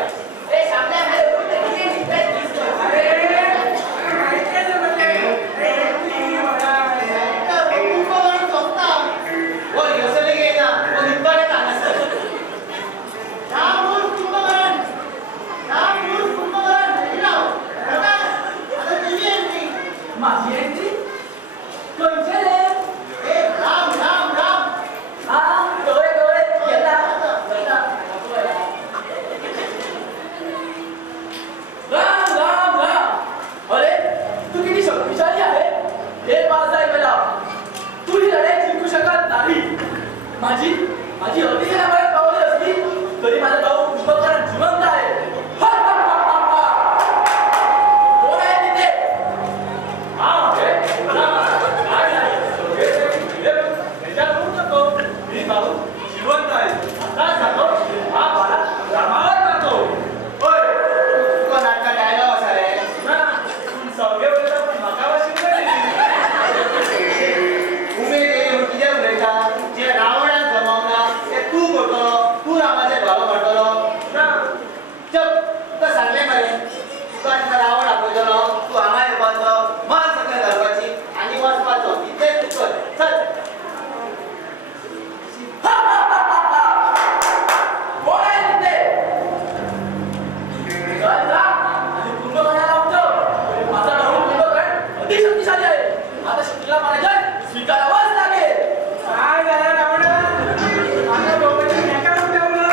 माझी एंट्री खंयचे रे राम राम राम हा कळ्ळें गेला राम राम राम अरे तू किती शक्तिशाली आहे हे पास आहे मला तू ही लढाई जिंकू शकत नाही माझी माझी अतिशय नावाला पावली असली तरी माझा भाऊ उपकरण जिवंत आहे हा, हा, हा, हा, हा. कोण आहे तिथे जिवंत आहे आता जातो हा मला रामावर जातो ओय तुका नाटका डायलॉग आसा रे. ना पूण सगळे उलयता पूण म्हाका वाशीन उमेद येयली म्हूण कितें उलयता. जे रावणाक जमवना ते तूं करतलो. तूं रामाचे घोलो काडटलो. ना चप तुका सांगलें मरे तुका आतां रावण आपयतलो तूं हांगा येवपाचो माल सकयल घालपाची आनी वचपाचो इतलेंच तूं कर. चल कोण आहे तिथे चल जा आणि कुंभकर्णाला उठव माझा भाऊ कुंभकर्ण अति शक्तिशाली आहे आता शत्रूला पराजय स्वीकारावाच लागेल काय झालं रावणा माझ्या भावाने एका उठवलं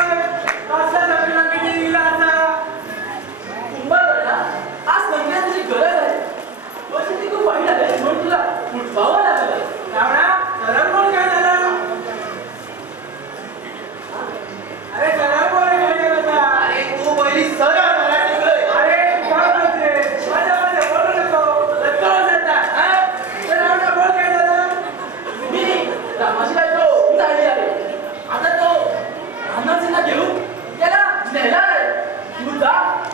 कसला जमीन किती दिला आता कुंभकर्णा आज संग्रहाची गरज आहे परिस्थिती खूप वाईट आहे म्हणून तुला उठवावं लागलं रावणा सरळ बोल काय झालं अरे सरळ बोल काय झालं आता? अरे तू पहिली सरळ मराठी उलय. अरे काय बोलते माझ्या बोलू नको लटकवून जाता हा तर रावणा बोल काय झालं मी रामाची बायको झाली आहे आता तो रामनाथजींना घेऊन त्याला नेणार आहे तू जा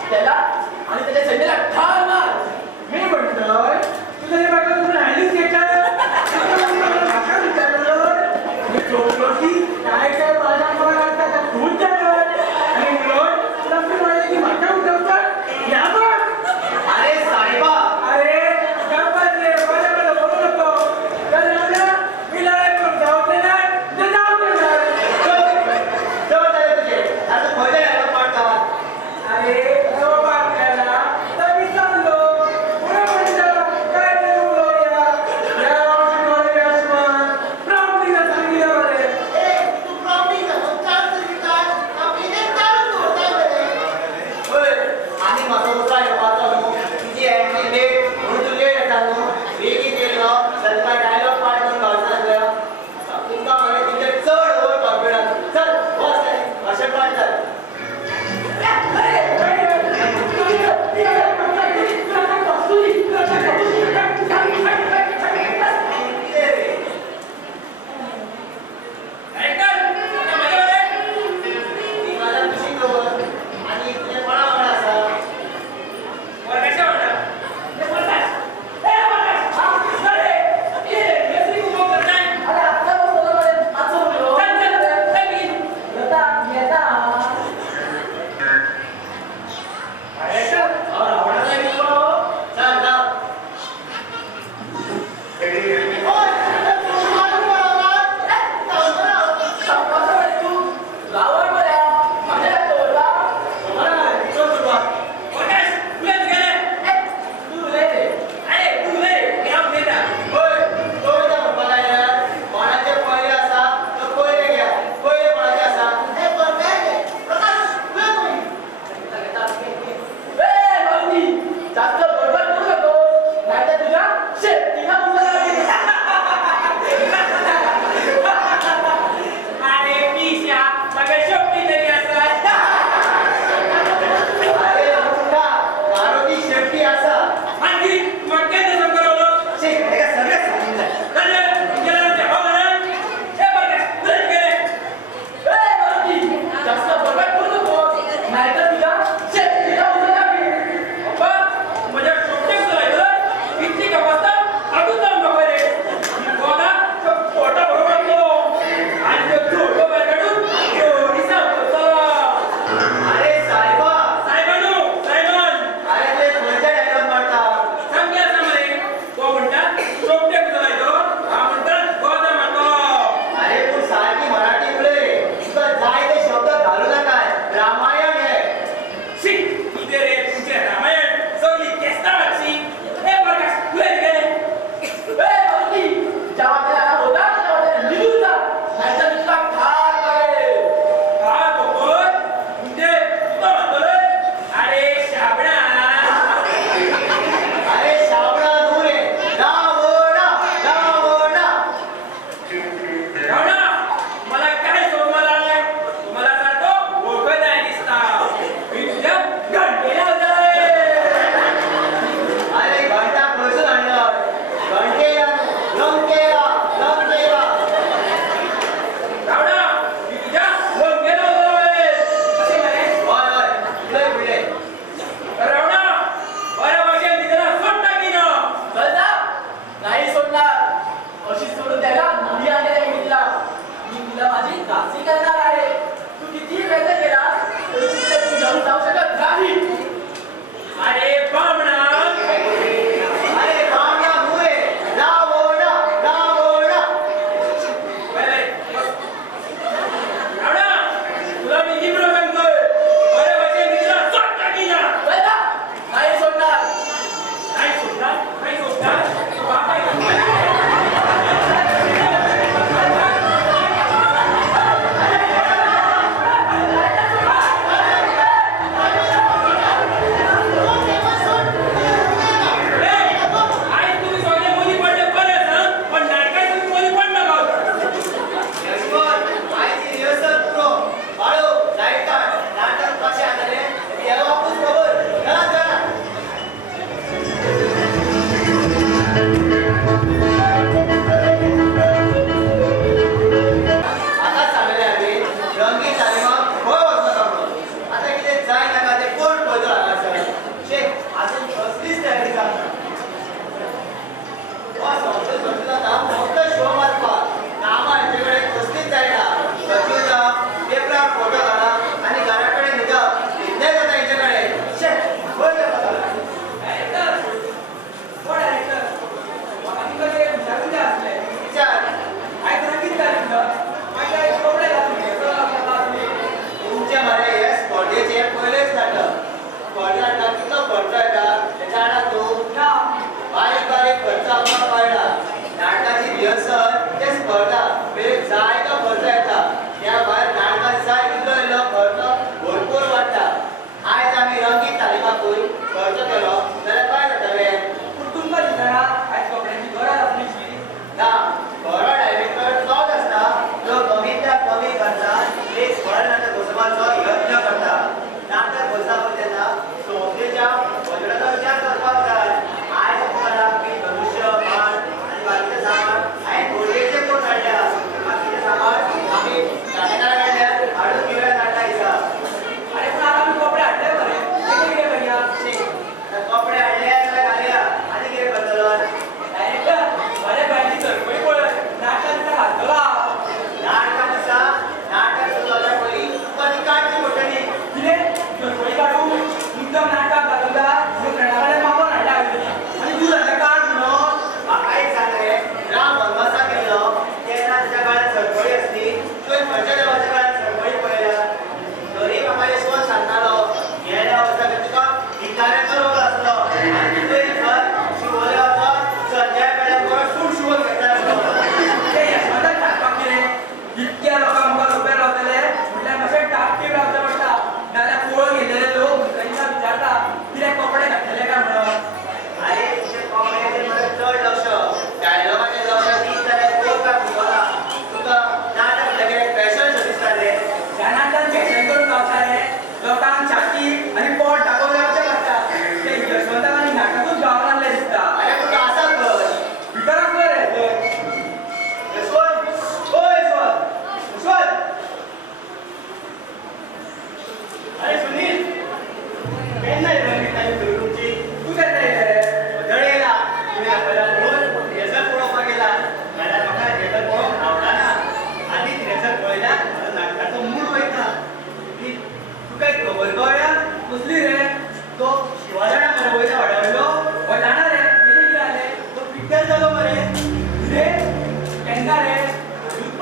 त्याला आणि त्याच्या सैन्याला ठार मार मी म्हणतोय तुझं हे बायको तुम्ही हँडलीच घेतलं नका विचारलं मी झोपलो की काय काय माझ्या मला वाटतं खूप झालं आणि उलट तुला मी म्हणलं की माझ्या उठवतात या बघ अरे साहेबा अरे गप्पा रे माझ्याकडे बोलू नको तर रावणा मी लढाई करून जाऊ दे ना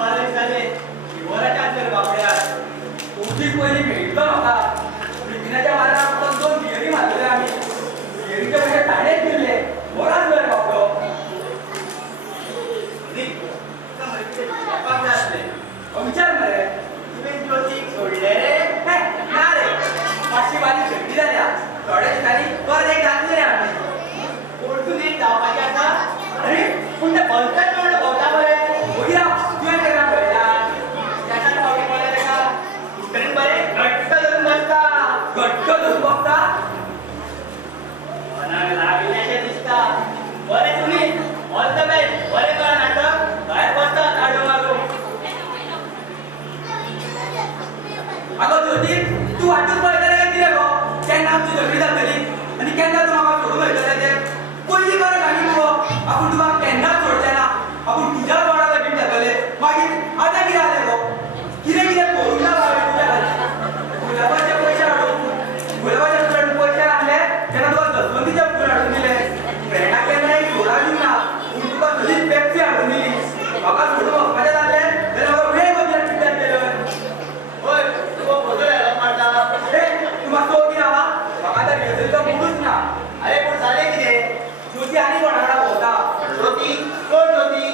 मला दिसताले शिवराच्या अंतर बापड्या कोणतीच पहिली भेटलो नव्हता पृथ्वीच्या मार्गात फक्त 2 गिरी मारले आम्ही गिरीच्या म्हणजे ठाण्यात गेले बराच वेळ बापडो विचार मरे तुम्ही ज्योतिक सोडले रे ना रे 500 बारी शेवटी झाल्या थोड्या दिवसांनी परत एक घातले रे आम्ही पोर्तुगीज जावपाचे आसा अरे पण ते भलत्याच तोंड भोवता बरे बघया तुवें केन्ना पळयला त्याच्यात पावटी पळयला तेका दुसरेन बरे घट्ट धरून बसता घट्ट धरून बसता मनाक लागलेशें दिसता बरें तुमी ऑल द बेस्ट बरें करा नाटक भायर बसता आडू मागू अगो ज्योती तू वाटून पळयताले काय कितें गो केन्ना आमची झगडी जातली आनी केन्ना तूं म्हाका सोडून वयतले ते पयलीं बरें सांगी मुगो आपूण तुका केन्नाच सोडचें ना आपूण तुज्या तोंडा लगीन जातले मागीर आतां कितें जालें गो कितें कितें करूंक ना हांवें तुज्या खातीर गुलाबाचे पयशे हाडून गुलाबाचे फ्रेंड पयशे हाडले तेन्ना तुका जसवंतीचे फूल हाडून दिले फ्रेंडाक केन्ना एक सोडा दिवंक ना पूण तुका तुजीच पेप्सी हाडून दिली म्हाका सोडून वचपाचें जालें जाल्यार म्हाका वेळ बदल पिड्ड्यार केलं होय तुका बदल हेल्प मारता ए तूं मातसो ओगी रावा म्हाका तर रिहर्सलचो मूडूच ना अरे पूण जालें कितें ज्योती आनी कोणा वांगडा भोंवता ज्योती कोण ज्योती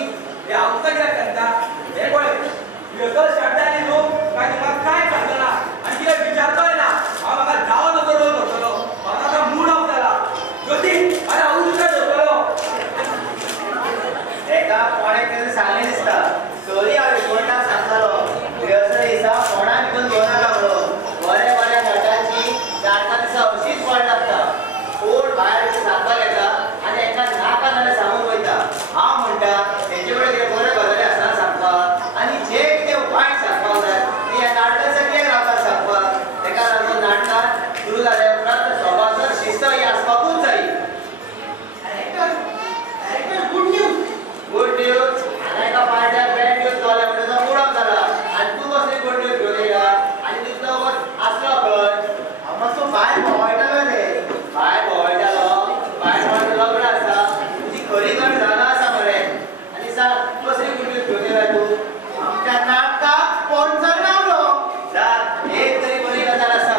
हे हांव तुका कित्याक सांगता हे पळय रिहर्सल स्टार्ट जाली न्हू काय तुका कांय सांगना आनी कितें विचारतोय ना हांव म्हाका जावो नजो रोल करतलो म्हाका आतां मूड ऑफ जाला ज्योती अरे हांव तुका धरतलो एका कोणे कितें सांगलें दिसता सरी हांव रिपोर्टाक सांगतालो रिहर्सल दिसा कोणाक भितून घेवं नाका म्हणून बऱ्या बऱ्या नटांची नाटकां दिसा अशीच पड लागता कोण भायर सांगपाक येता आनी एका नाका जाल्यार सांगून वयता हांव म्हणटा तेंचे कडेन कितें बऱ्यो गजाली आसना सांगपाक आनी जे कितें वायट सांगपाक जाय ती ह्या नाटकाच्या कित्याक रावतात सांगपाक तेका लागून नाटकां सुरू जाल्या उपरांत सभासर शिस्त ही आसपाकूच जायी गुड न्यूज आनी एका पार्ट्याक बॅड न्यूज जाल्या म्हणजे तो मूड ऑफ जाला आनी तूं कसली गुड न्यूज घेवन येयला आनी तितलो वच आसलो खंय हांव मातसो भायर भोंवयतालो रे भायर भोंवयतालो भायर म्हाजें लग्न आसा तुजी खरी गण जाणा आसा मरे आनी सांग कसली गुड न्यूज घेवन येयला तूं आमच्या नाटकाक स्पॉन्सर गावलो सांग एक तरी बरी गजाल आसा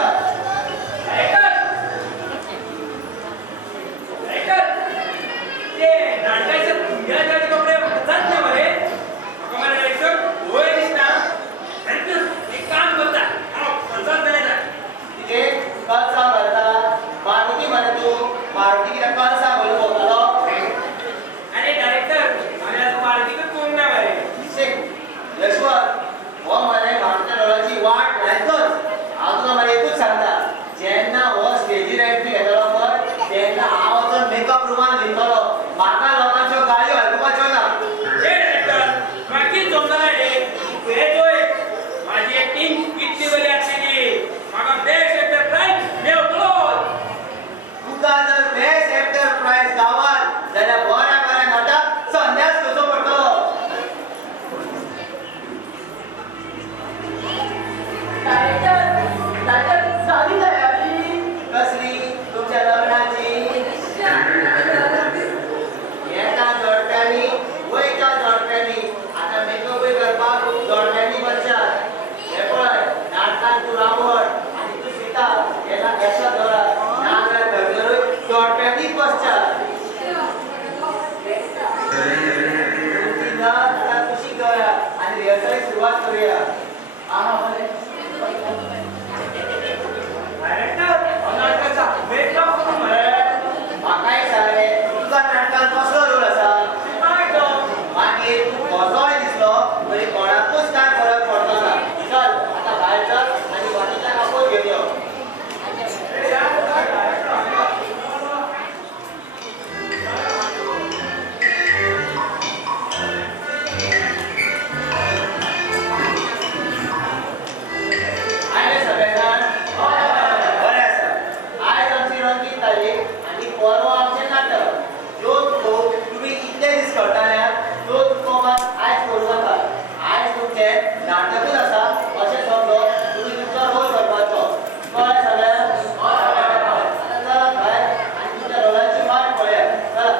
ते नाटकाचे भुंग्याचे कपडे घालतात ना मरे म्हाका मरे डायरेक्टर होय दिसता एक काम करता हांव खर्चात जायता कितें कळसा घालता मारुती मरे तूं मारुती कित्याक कळसा घालून भोंवतालो अरे डायरेक्टर हांवें आतां मारुतीकच पळोवंक ना मरे यशवंत हो मरे मारुतीच्या रोलाची वाट लायतोच हांव तुका मरे एकूच सांगता जेन्ना हो स्टेजीर एंट्री घेतलो पळय तेन्ना हांव वचून मेकअप रुमान न्हिदतलो म्हाका लोकांच्यो गाळयो आयकुपाच्यो ना हे डायरेक्टर मागीर जमना रे हे पळय माझी एक्टिंग कितली बरी आसलेली म्हाका बेस्ट एक्टर प्राइज मेळटलोच तुका जर बेस्ट एक्टर प्राइज गावात जाल्यार बऱ्या बऱ्या नटाक संन्यास घेवचो पडटलो सारी तयारी कसली तुमच्या लग्नाची येता जोडप्यांनी वयता जोडप्यांनी आतां मेकअपय करपाक जोडप्यांनी बसतात हे पळय नाटकांत तूं रावण आनी तूं सीता हेका केसां धरात नाजाल्यार धरलेरूय जोडप्यांनीच बसतात तुमची नाच आतां कुशीक दवरा आनी रिहर्सलीक सुरवात करुया डायरेक्टर नाटकाचा मेकअप करून मरे म्हाकाय सांग रे तुका नाटकांत कसलो रोल आसा मागीर तूं कसोय दिसलो तरी कोणाकूच कांय फरक पडचो ना चल आतां भायर चल आनी बाकीच्या कापूर घेवन यो आयले सगळे जाण बरें आसा आयज आमची रंगीत तारीख आनी परवा आमचें नाटक जो लोक तुमी इतले दीस करताल्यात तो तुमकां आयज करूं नाका आयज तुमचें नाटकूच आसा अशें समजो तुमी तुमचो रोल करपाचो कळ्ळें सगळ्यांक आतां चला भायर आनी तुमच्या रोलाची वाट पळया चला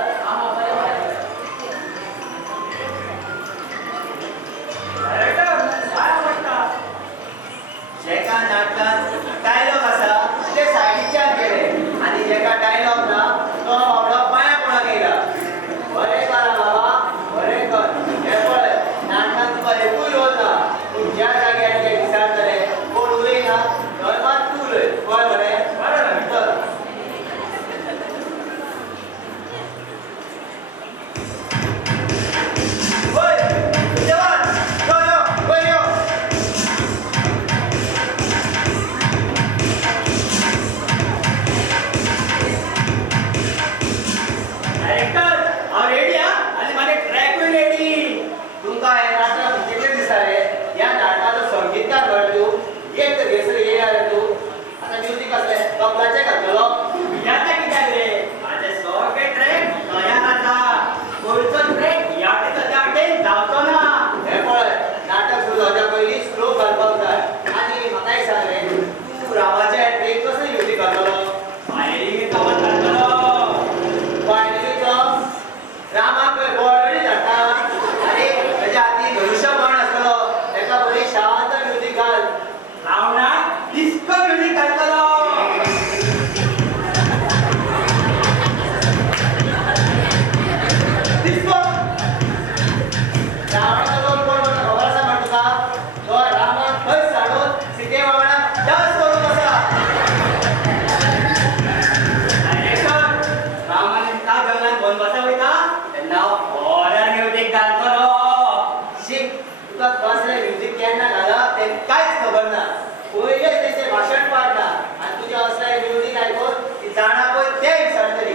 तुका कसले म्युझिक केन्ना घालप ते कांयच खबर ना पयलेच तेचे भाशण पाडटा आनी तुजें असलें म्युझिक आयकून ती जाणा पळय ते विचारतली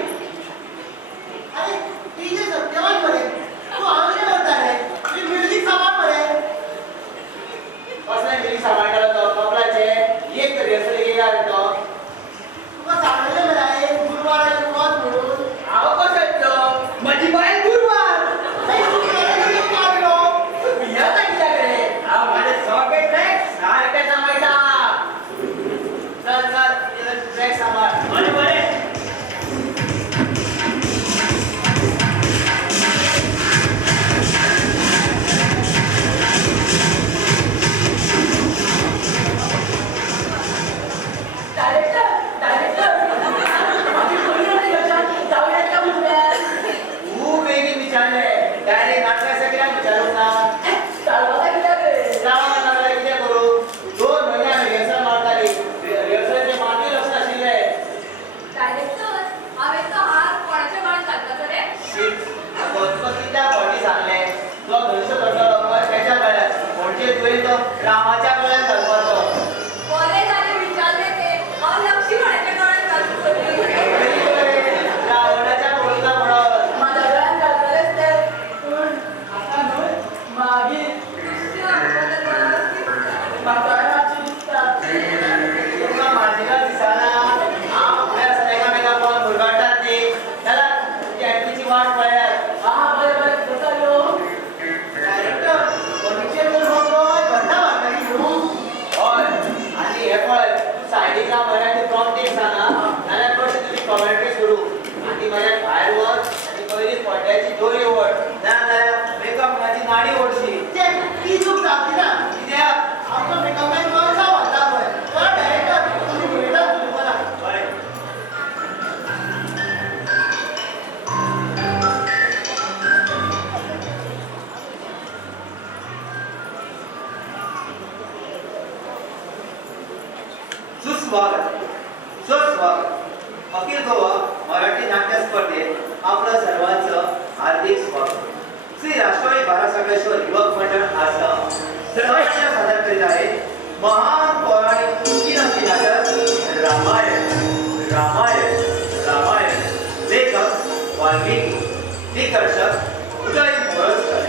अरे ती जे सत्यवान मरे तूं आमचे करताले तुजें म्युझिक सांबाळ मरे कसलें म्युझिक सांबाळटालो तो कपलाचे एक तर रिहर्सल गेला रे तो तुका सांगलेलें मरे हांवें गुरुवाराचें वच म्हणून हांव कसो येतलो म्हजी बायल गुरवार भियेता कित्याक रे हांव म्हाजे सगळे ट्रॅक सारके सांबाळटा चल चल तुजें ट्रॅक सांबाळ बरें बरें डायरेक्टर डायरेक्टर माझी कोणी नाही लक्षात जाऊयात का मुद्द्यात खूप बेगीन विचारलें डायरेक्ट नाटकाचं कित्याक विचारूंक ना चालवता कित्याक रे रावण नाटकाचें कितें करूं 2 म्हयने आमी रिहर्सल मारताली रिहर्सलचे मागीर लक्ष नाशिल्लें डायरेक्टर हांवें तो हार कोणाच्या गळ्यात घातला रे तुका कित्याक फावटी सांगलें तो धरचो पडटलो पण तेच्या गळ्यात म्हणजे तुवें तो रामाच्या गळ्यात घालपाचो बरें जालें विचारलें ते हांव लक्ष्मणाच्या गळ्यात घालून सोदली रावणाच्या पळयता म्हणून माझ्या गळ्यात घालतलेच ते पूण आतां न्हय मागीर म्हाका मातशी दिसता तुका म्हाजेला दिसना हांव फुडें आसतना एकामेकाक पळोवन भुरगळटात ती जाल्यार तुजी एंट्रीची वाट पळयात बरें बरें कसो यो डायरेक्टर फर्निचर तर मगोय घंटा मारतली न्हू हय आनी हे पळय तूं सायडीक राव मराठी प्रॉम्प्ट सांगा नाल्यार कशें तुजी कॉमेंट्री सुरू आनी मागीर भायर वच आनी पयली पड्ड्याची दोरी ओड नाजाल्यार मेकअप म्हजी नाडी ओडशी ती चूक जावची ना कित्याक आमचो मेकअप मॅन कोण जावं आता पळय तो डायरेक्टर तुमी पळयता तुमी बरा बरें सुस्वागत अखिल गोवा मराठी नाट्य स्पर्धेत आपलं सर्वांचं हार्दिक स्वागत श्री राष्ट्रवादी बाळासाहेबेश्वर युवक मंडळ आसाम सर्वांच्या सादर करीत आहे महान पौराणिक किनाकी नाटक रामायण रामायण रामायण लेखक वाल्मिकी दिग्दर्शक उदय मोरजकर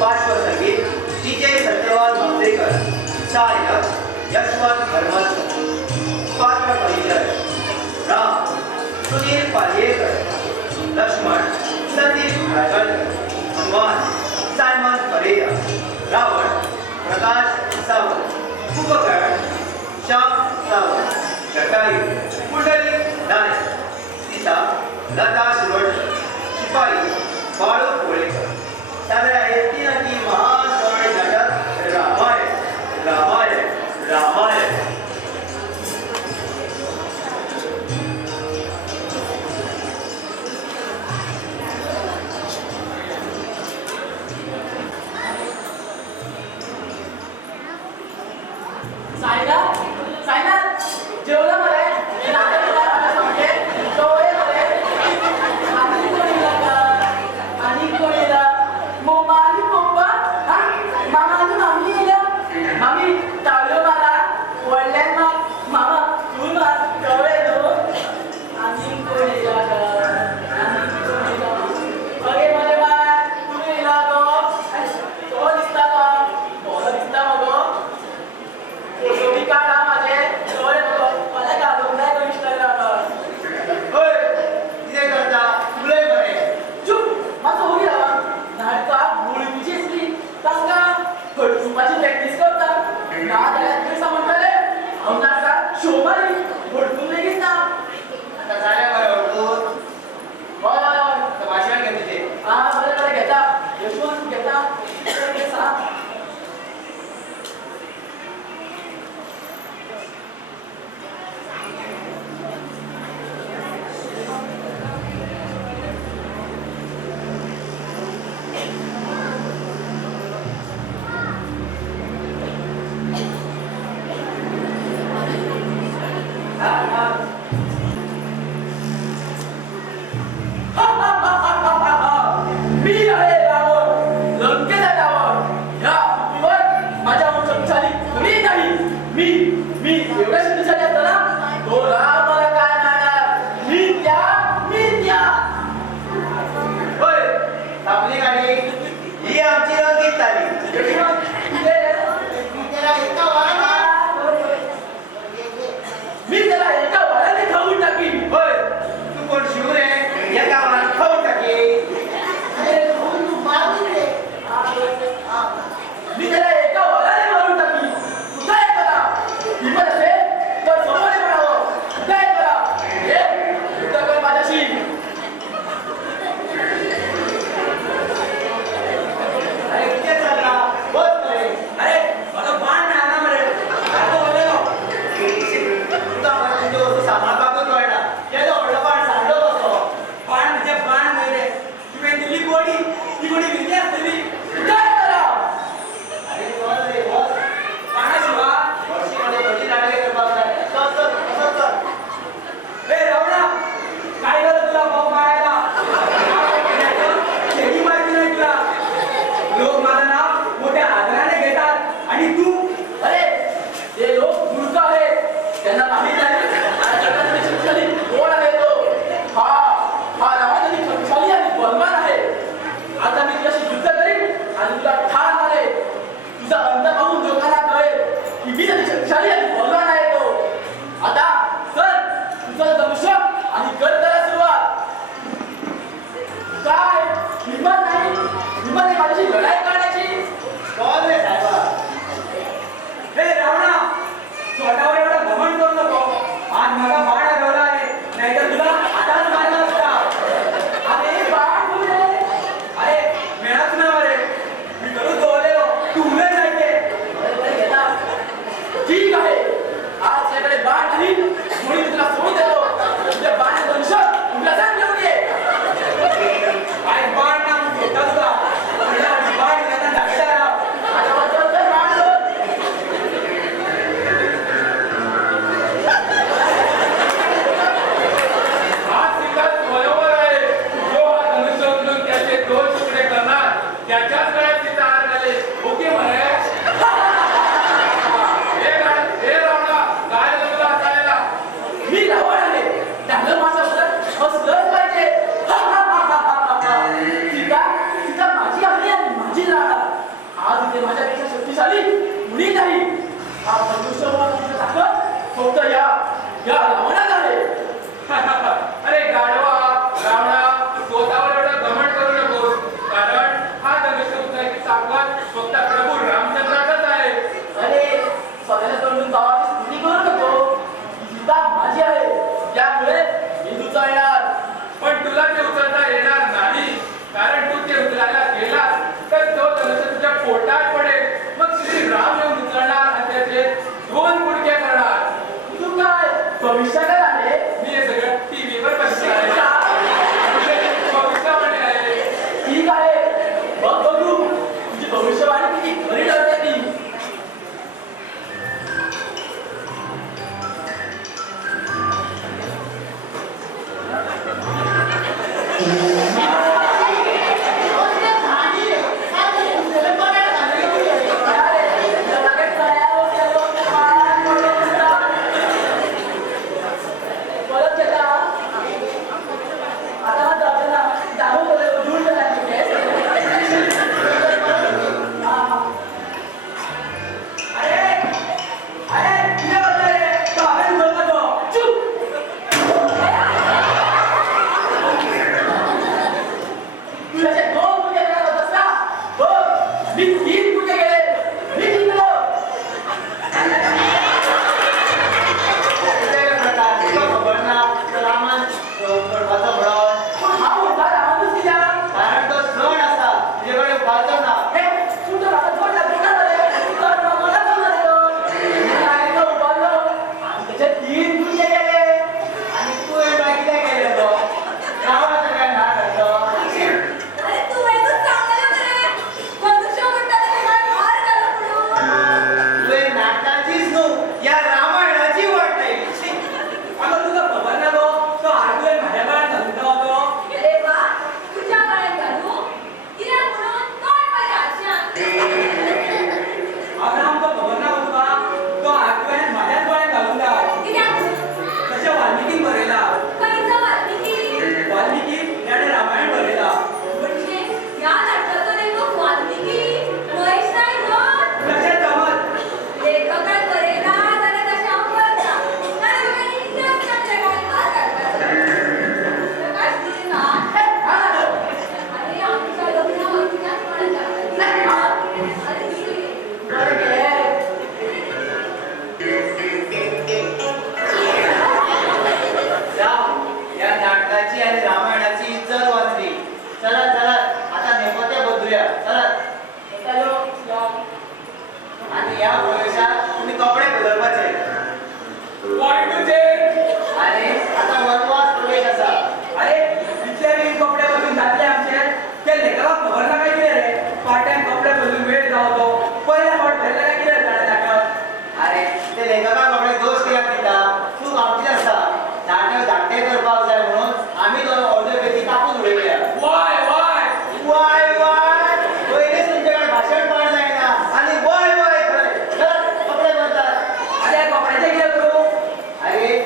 पार्श्वसंगीत DJ सत्यवान मांजरेकर सहाय्यक यशवंत हरमल पात्र परिचय राम सुनील पालयेकर लक्ष्मण सतीश रायगडकर हनुमान सायमन परेरा रावण प्रकाश सावंत उपकरण श्याम सावंत जटायू पुंडली नायक सीता लता शिरोडकर शिपाई बाळू कोळेकर साजरा हे तीन अटी महान पौराणिक नाटक रामायण रामायण रामायण सायनाथ सायनाथ जेवला मरे नाटक केला आता सांगते डोळे मरे आणि कोण येला का आणि कोण येला मम्मा आणि पप्पा हा मामा आणि मामी येला मामी टाळ्यो मारा वडल्यान मामा तू मार डोळे न्हू आणि कोण येला का आणि कोण येला अगे मरे बाय तू येला गो तो दिसता का बरो दिसता मगो फोटो बी काढा माझे डोळे बघ मला घालून नाही तो इंस्टाग्रामवर होय कितें करता उलय बरें चुप माझं होई रावा नाटकात मुळवीची असली तांकां फटकुपाची प्रॅक्टीस करता ना जाल्यार तुमी सांगताले हांव नाटकात शो मारी फटकून लेगीत ना आता जालें बरें हळदून हय आता भाशण घे तुजें हा बरें बरें घेता यशवंत घेता सांग मी आहे रावण लंकेचा रावण या पृथ्वीवर किती तरी शक्तिशाली आणि बलवान आहे तो. आता चल तुझं धनुष्य आणि कर त्याला सुरुवात. काय हिंमत नाही माझ्याशी लढाई करण्याची. कॉल रे साहेबा. हे रावणा, स्वतःवर एवढा घमंड करू नको. आज माझा बाण हरवला आहे, नाहीतर तुला आताच मारला असता. अरे बाळ बोले. अरे मिळाच ना रे, मी करू जोडलेलो, तू उभे जायचे. ठीक आहे, आज त्याकडे बाण नाही म्हणून मी तुला सोडून देतो. तुझ्या बाण धनुष्य तुला सांग घेऊन ये. काय बाण ना मग घेता तुला. तुला बाण घेता दाखवता राव. माझ्या वाचवत बाण सोड. हा सिद्धांत बरोबर आहे. जो हा धनुष्य उचलून त्याचे 2 तुकडे करणार त्याच्याच गळ्यात तिथे हार घाले. ओके म्हणे. हे रावणा, काय झालं तुला हसायला? मी रावण आहे, त्यानं माझ्याबद्दल हसलंच पाहिजे. सीता माझी आहे आणि माझी राहणार. आज इथे माझ्यापेक्षा शक्तिशाली कुणी नाही. हा धनुष्यबाणाची ताकद फक्त या रावणात आहे. अरे गाढवा, रावणा, स्वतःवर एवढं घमंड करू नकोस. कारण हा धनुष्य उचलायची ताकद फक्त प्रभू रामचंद्राचाच आहे. अरे स्वतःच्या तोंडून गावाची स्तुती करू नको. ही सीता माझी आहे, त्यामुळे मी तुझा येणार. पण तुला ते उचलता येणार नाही. कारण तू ते उचलायला गेलास तर तो धनुष्य तुझ्या पोटात पडेल. मग श्री राम येऊन उचलणार आणि त्याचे 2 गुडघे करणार. तू काय भविष्याकडे आहे. मी हे सगळं टीव्हीवर बघितलं आहे. भविष्यवाणी आहे. ठीक आहे, बघ बघू तुझी भविष्यवाणी किती खरी ठरते ती. अरे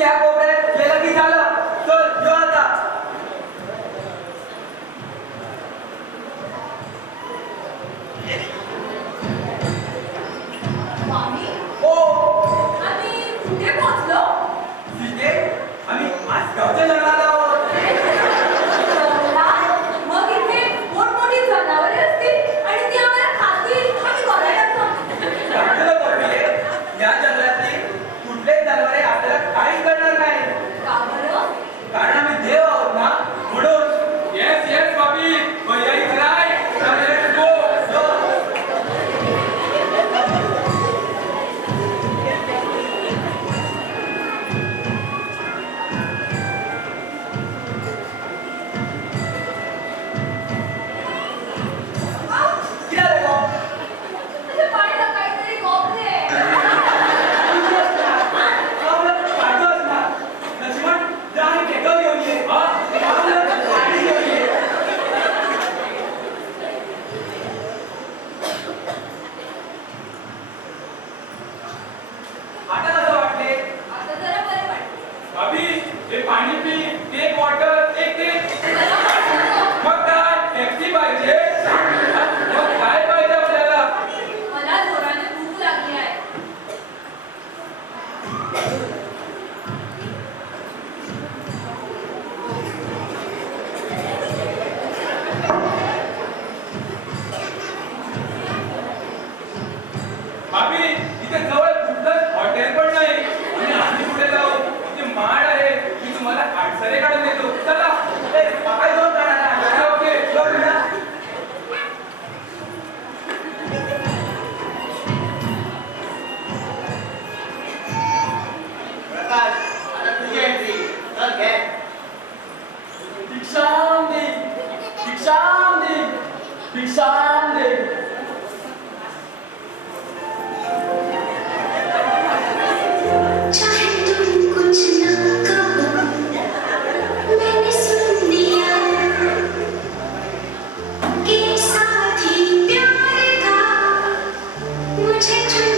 त्या कोपऱ्यात गेलं की झालं. चल यो आता. स्वामी हो आम्ही कुठे पोहोचलो? तिथे आम्ही आज गावच्या जंगलात आहोत. मग इथे मोठमोठी जनावरे असतील आणि ती आम्हाला खातील आणि बघायला सांगतील. आपल्याला बघूये, या जंगलातली कुठलेच जनावरे आपल्याला काहीच करणार नाही. का बरं? कारण आम्ही देव आहोत ना, म्हणून. येस येस बाबी भैया इकडे आहे. Let's go. किती आले गं? तुझ्या पाण्याला काहीतरी कोपरे. आपलं पाठवू असणार. लक्ष्मण, जा आणि टेकव घेऊन ये. आपलं पाणी घेऊन ये. आता कसं वाटते? आता जरा बरे वाटते. बाबी हे पाणी पी. Take water. टेक. मग काय टॅक्सी पाहिजे? मग काय पाहिजे आपल्याला? मला जोराने भूक लागली आहे. बाबी इथे जवळ कुठलंच हॉटेल पण नाही आणि आम्ही कुठे जाऊ? इथे माड आहे. मी तुम्हाला आडसरे काढून देतो. चला. ए, काय दोन जणांना? ओके. बघ ना. प्रकाश, आता तुझी एंट्री. चल घे. भिक्षाम दे. भिक्षाम दे. भिक्षाम दे. चाहे तुम कुछ ना कहो, मैंने सुन लिया कि साथी प्यार का मुझे चुन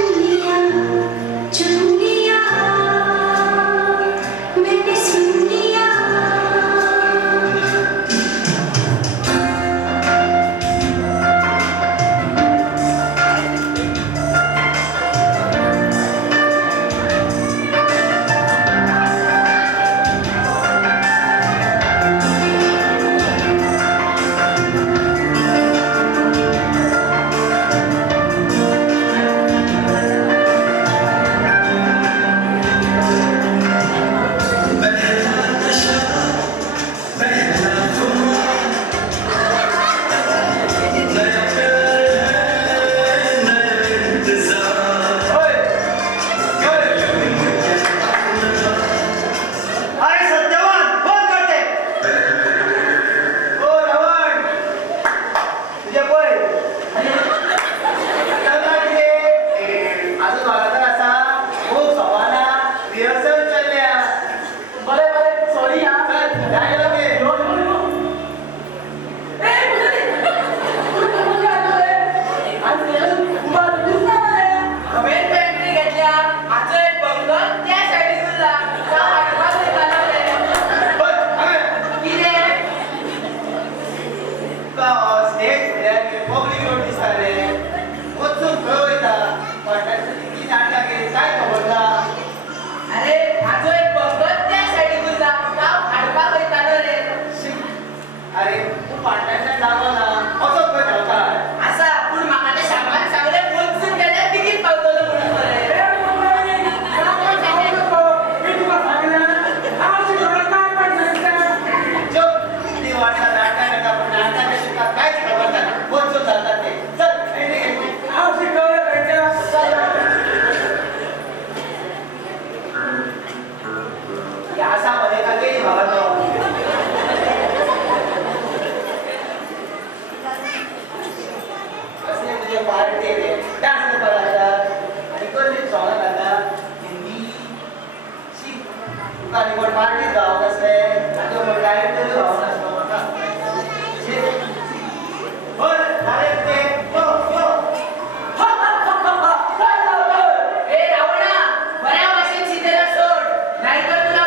लिया, मैंने सुन लिया. अरे सत्यवान, कोण करते? ओ रावण, तुझे पळय. चला किते? अजून वागत आसा. खूप सवाना रिहर्सल चल्ल्या. बरे बरे, सॉरी हा. चल, डायलॉग घे. यो, यो, यो. ए, कुठे कुठे आलो रे? आज याला उभा राहून ना रे. हवेत पॅन्ट्री घेतल्या आजचं एक पंगत त्या साईडीत उरला त्या वाटपात निघाला रे बघ, अरे, किरे का स्टेज फुड्यार पब्लिक रोड दिसता रे. वचून खंय वयता? वाटायचं किती नाटकां केली काय खबर ना. अरे आजचं एक पंगत त्या साईडीत उरला त्या वाटपात वयतालो रे अरे तू पाटण्याच्या जागोना असो खंय धांवता. असा पूण म्हाका ते सामान सगळें वचून गेल्या तिकीट पावतलो म्हणून मरे मी तुला सांगितलं, आज तुला काय पाहिजे? जो किती वाटता नाटका पण नाटकाच्या शिकात काहीच खबर नाही. वचून जातात ते. चल, एंट्री घे. आज शिकवलं भेटलं. या असा मध्ये का गेली बाबा तो. कसले तुझे पार्टी रे. डान्स करता आणि कसली सॉंग घालता. हिंदी शी तुका निवड पार्टी जावं कसले आणि तो डायरेक्टर जावं नासलो म्हाका. शी. बोल, डायरेक्ट ते. गो, गो. ए रावणा बऱ्या भाषेत शिकेला सोड नाहीतर तुला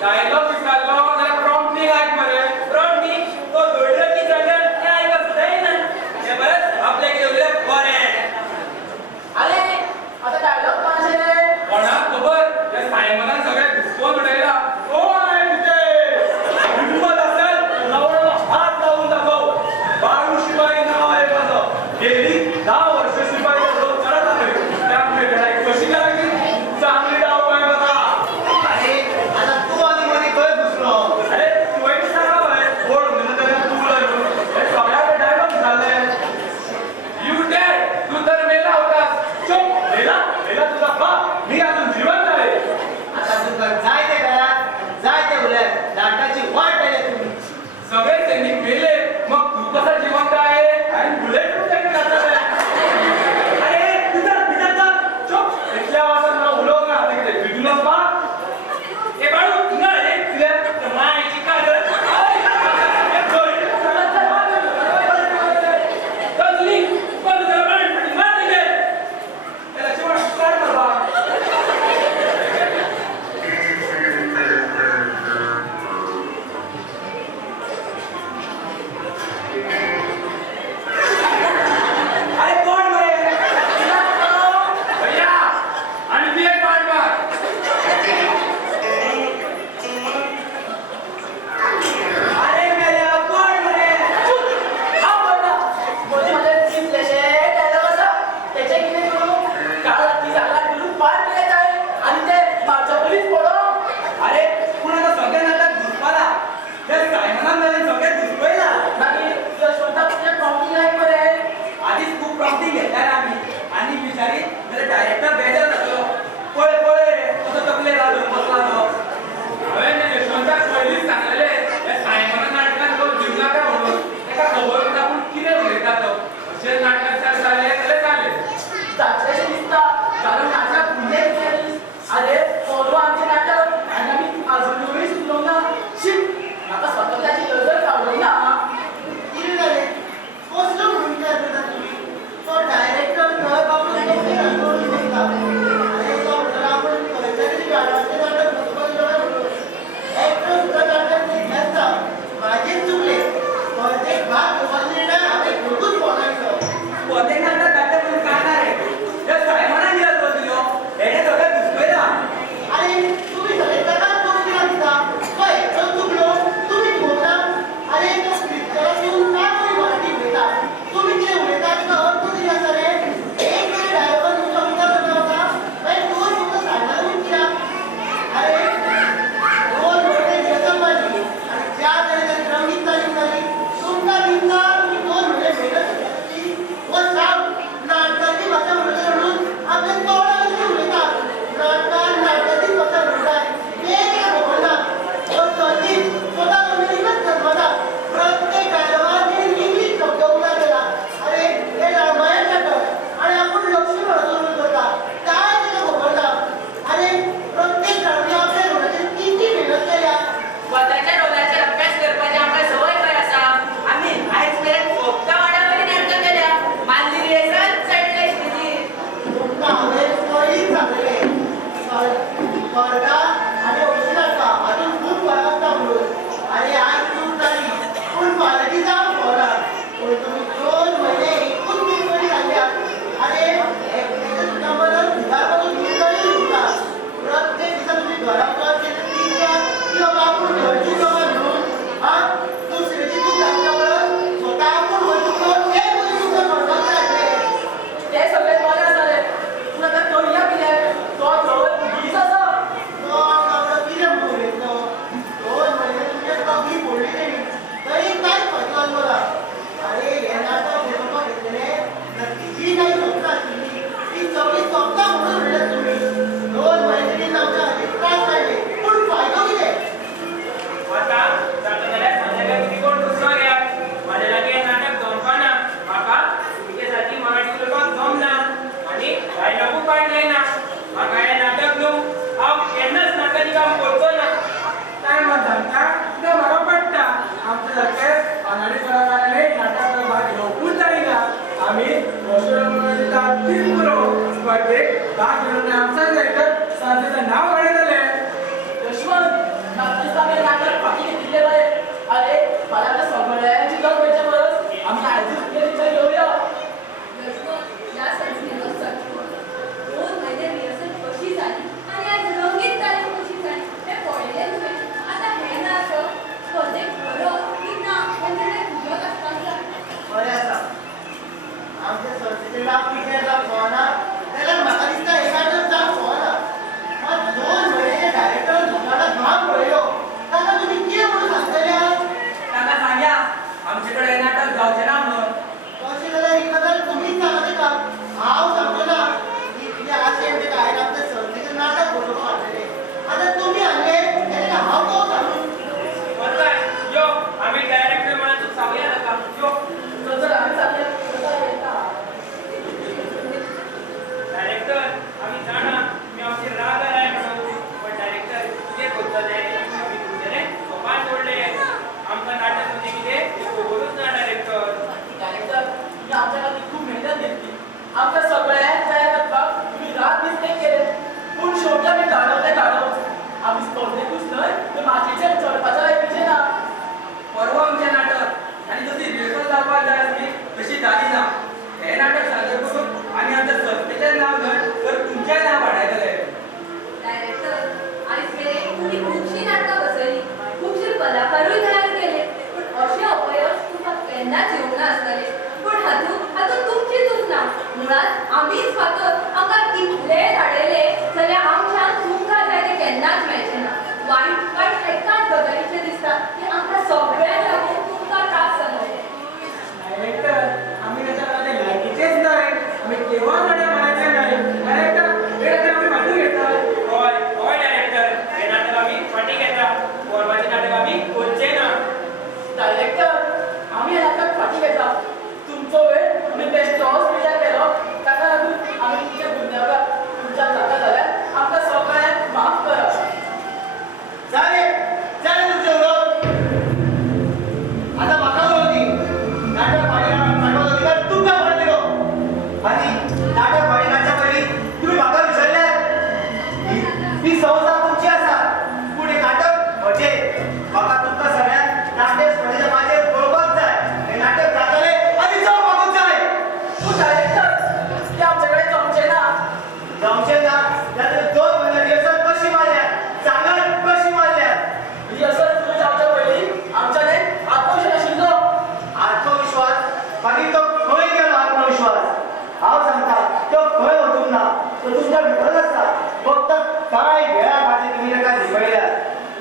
डायलॉग विचारलो जाल्यार प्रॉम्प्टिंग ऐक मरे. प्रॉम्प्टिंग तो दोडलं की जगन हे ऐकत जाईना. हे बरंच आपल्या केलेलं बरें. अरे आता डायलॉग कोणाचे कोणाक खबर या सायमनान सगळ्याक घुसकोवन उडयला. कोण आहे तिथे? हिंमत असेल तर नवऱ्याला हात लावून दाखव. बाळू शिपाई नाव आहे माझं. गेली 10 वर्ष शिपाईचा रोज करत आहे. त्यामुळे लढाई कशी करायची चांगली डाव काय बघा. अरे आता तू आणि मध्ये कळत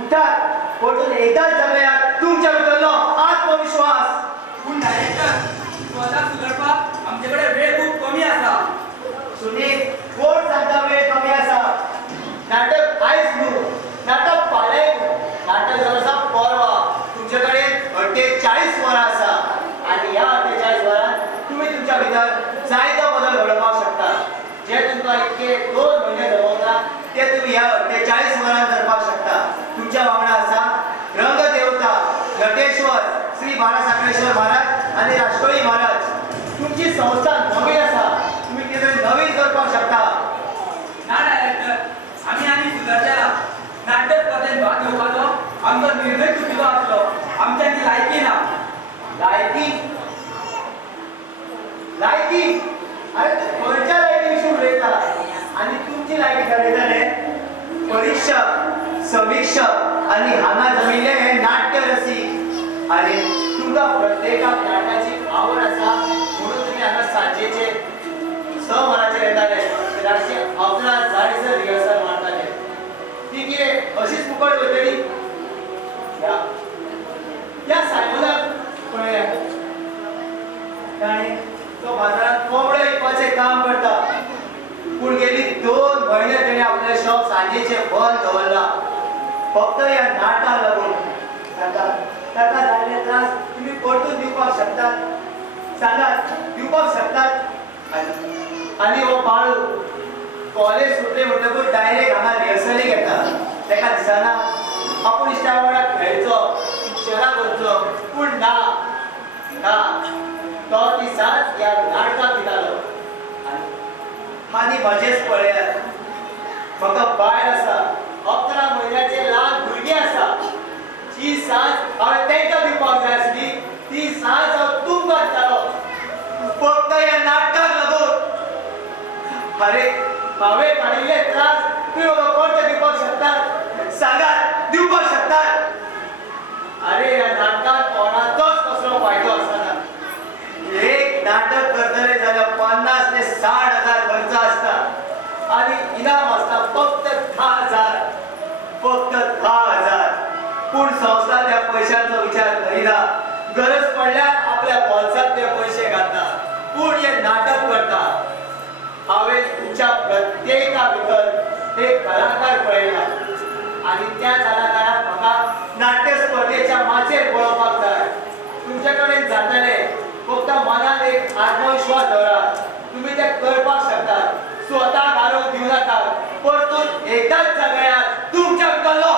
उठात परतून एकदाच जगल्यात तुमच्या भितरलो आत्मविश्वास. पूण डायरेक्टर स्वतः सुदरपाक आमच्याकडे वेळ खूप कमी असा. सुनील कोण सांगता वेळ कमी असा. नाटक आयज न्हू, नाटक फाल्यां न्हू, नाटक जरासा परवा. तुमच्याकडे 48 वरां आसा आनी ह्या 48 वरांत तुम्ही तुमच्या भितर जायतो बदल घडोवपाक शकता. जे तुमकां इतके 2 म्हयने जमवता ते तुम्ही ह्या 48 वरांत करपाक शकता. तुमच्या वांगडा आसा रंगदेवता नटेश्वर श्री बाळासाखळेश्वर महाराज आनी राष्ट्रोळी महाराज. तुमची संस्था नवीन आसा, तुम्ही कितें नवीन करपाक शकता. ना डायरेक्टर, आम्ही आनी सुदरच्या नाट्य स्पर्धेत भाग घेवपाचो आमचो निर्णय चुकिलो आसलो. आमच्यांनी लायकी ना. लायकी लायकी अरे तू खंयच्या लायकी विशीं उलयता. आनी तुमची लायकी ठरयताले परीक्षक समीक्षक आनी हांगा जमिल्ले हे नाट्य रसीक. आनी तुमकां प्रत्येकाक नाटकाची आवड आसा म्हणून तुम्ही हांगा सांजेचे 6 वरांचेर येताले. रातचे 11 जायसर रिहर्सल मारताले. ती कितें अशीच फुकट वयतली. या सायमनाक पळया ताणें तो बाजारात कोंबडे विकपाचें काम करता. पूण गेली 2 म्हयने तेणें आपलें शॉप सांजेचे बंद दवरला फक्त ह्या नाटकाक लागून. ताका जाल्ले त्रास तुमी परतून दिवपाक शकतात. सांगात दिवपाक शकतात. आनी हो बाळू कॉलेज सुटले म्हणटकूच डायरेक्ट हांगा रिहर्सलीक येता. ताका दिसना आपूण इश्टा वांगडा खेळचो पिक्चराक वचचो. पूण ना तो दिसाच ह्या नाटकाक दितालो. आनी म्हजेच पळयात म्हाका बायल आसा 11 म्हयन्याचे ल्हान भुरगीं आसा. जी साज हांवें तांकां दिवपाक जाय आसली ती साज हांव तुमकां दितालो फक्त ह्या नाटकाक लागून. अरे हांवें काडिल्ले त्रास तुमी म्हाका कोणते दिवपाक शकतात. सांगात दिवपाक शकतात. अरे ह्या नाटकात कोणाचोच कसलो फायदो आसना. एक नाटक करतले जाल्यार 50 ते 60 हजार खर्च आसता आनी इनाम आसता फक्त 10,000. फक्त 10,000. पूण संस्था त्या पयशांचो विचार करिना. गरज पडल्यार आपल्या बोल्सांत ते पयशे घालता. पूण हे नाटक करता. हांवें तुमच्या प्रत्येका भितर एक कलाकार पळयला आनी त्या कलाकाराक म्हाका नाट्य स्पर्धेच्या माचयेर पळोवपाक जाय. तुमचे कडेन जातले फक्त मनात एक आत्मविश्वास दवरात. तुम्ही ते करपाक शकतात. स्वता घालून दिवं नाका. परतून एकदाच जगयात तुमच्या भितरलो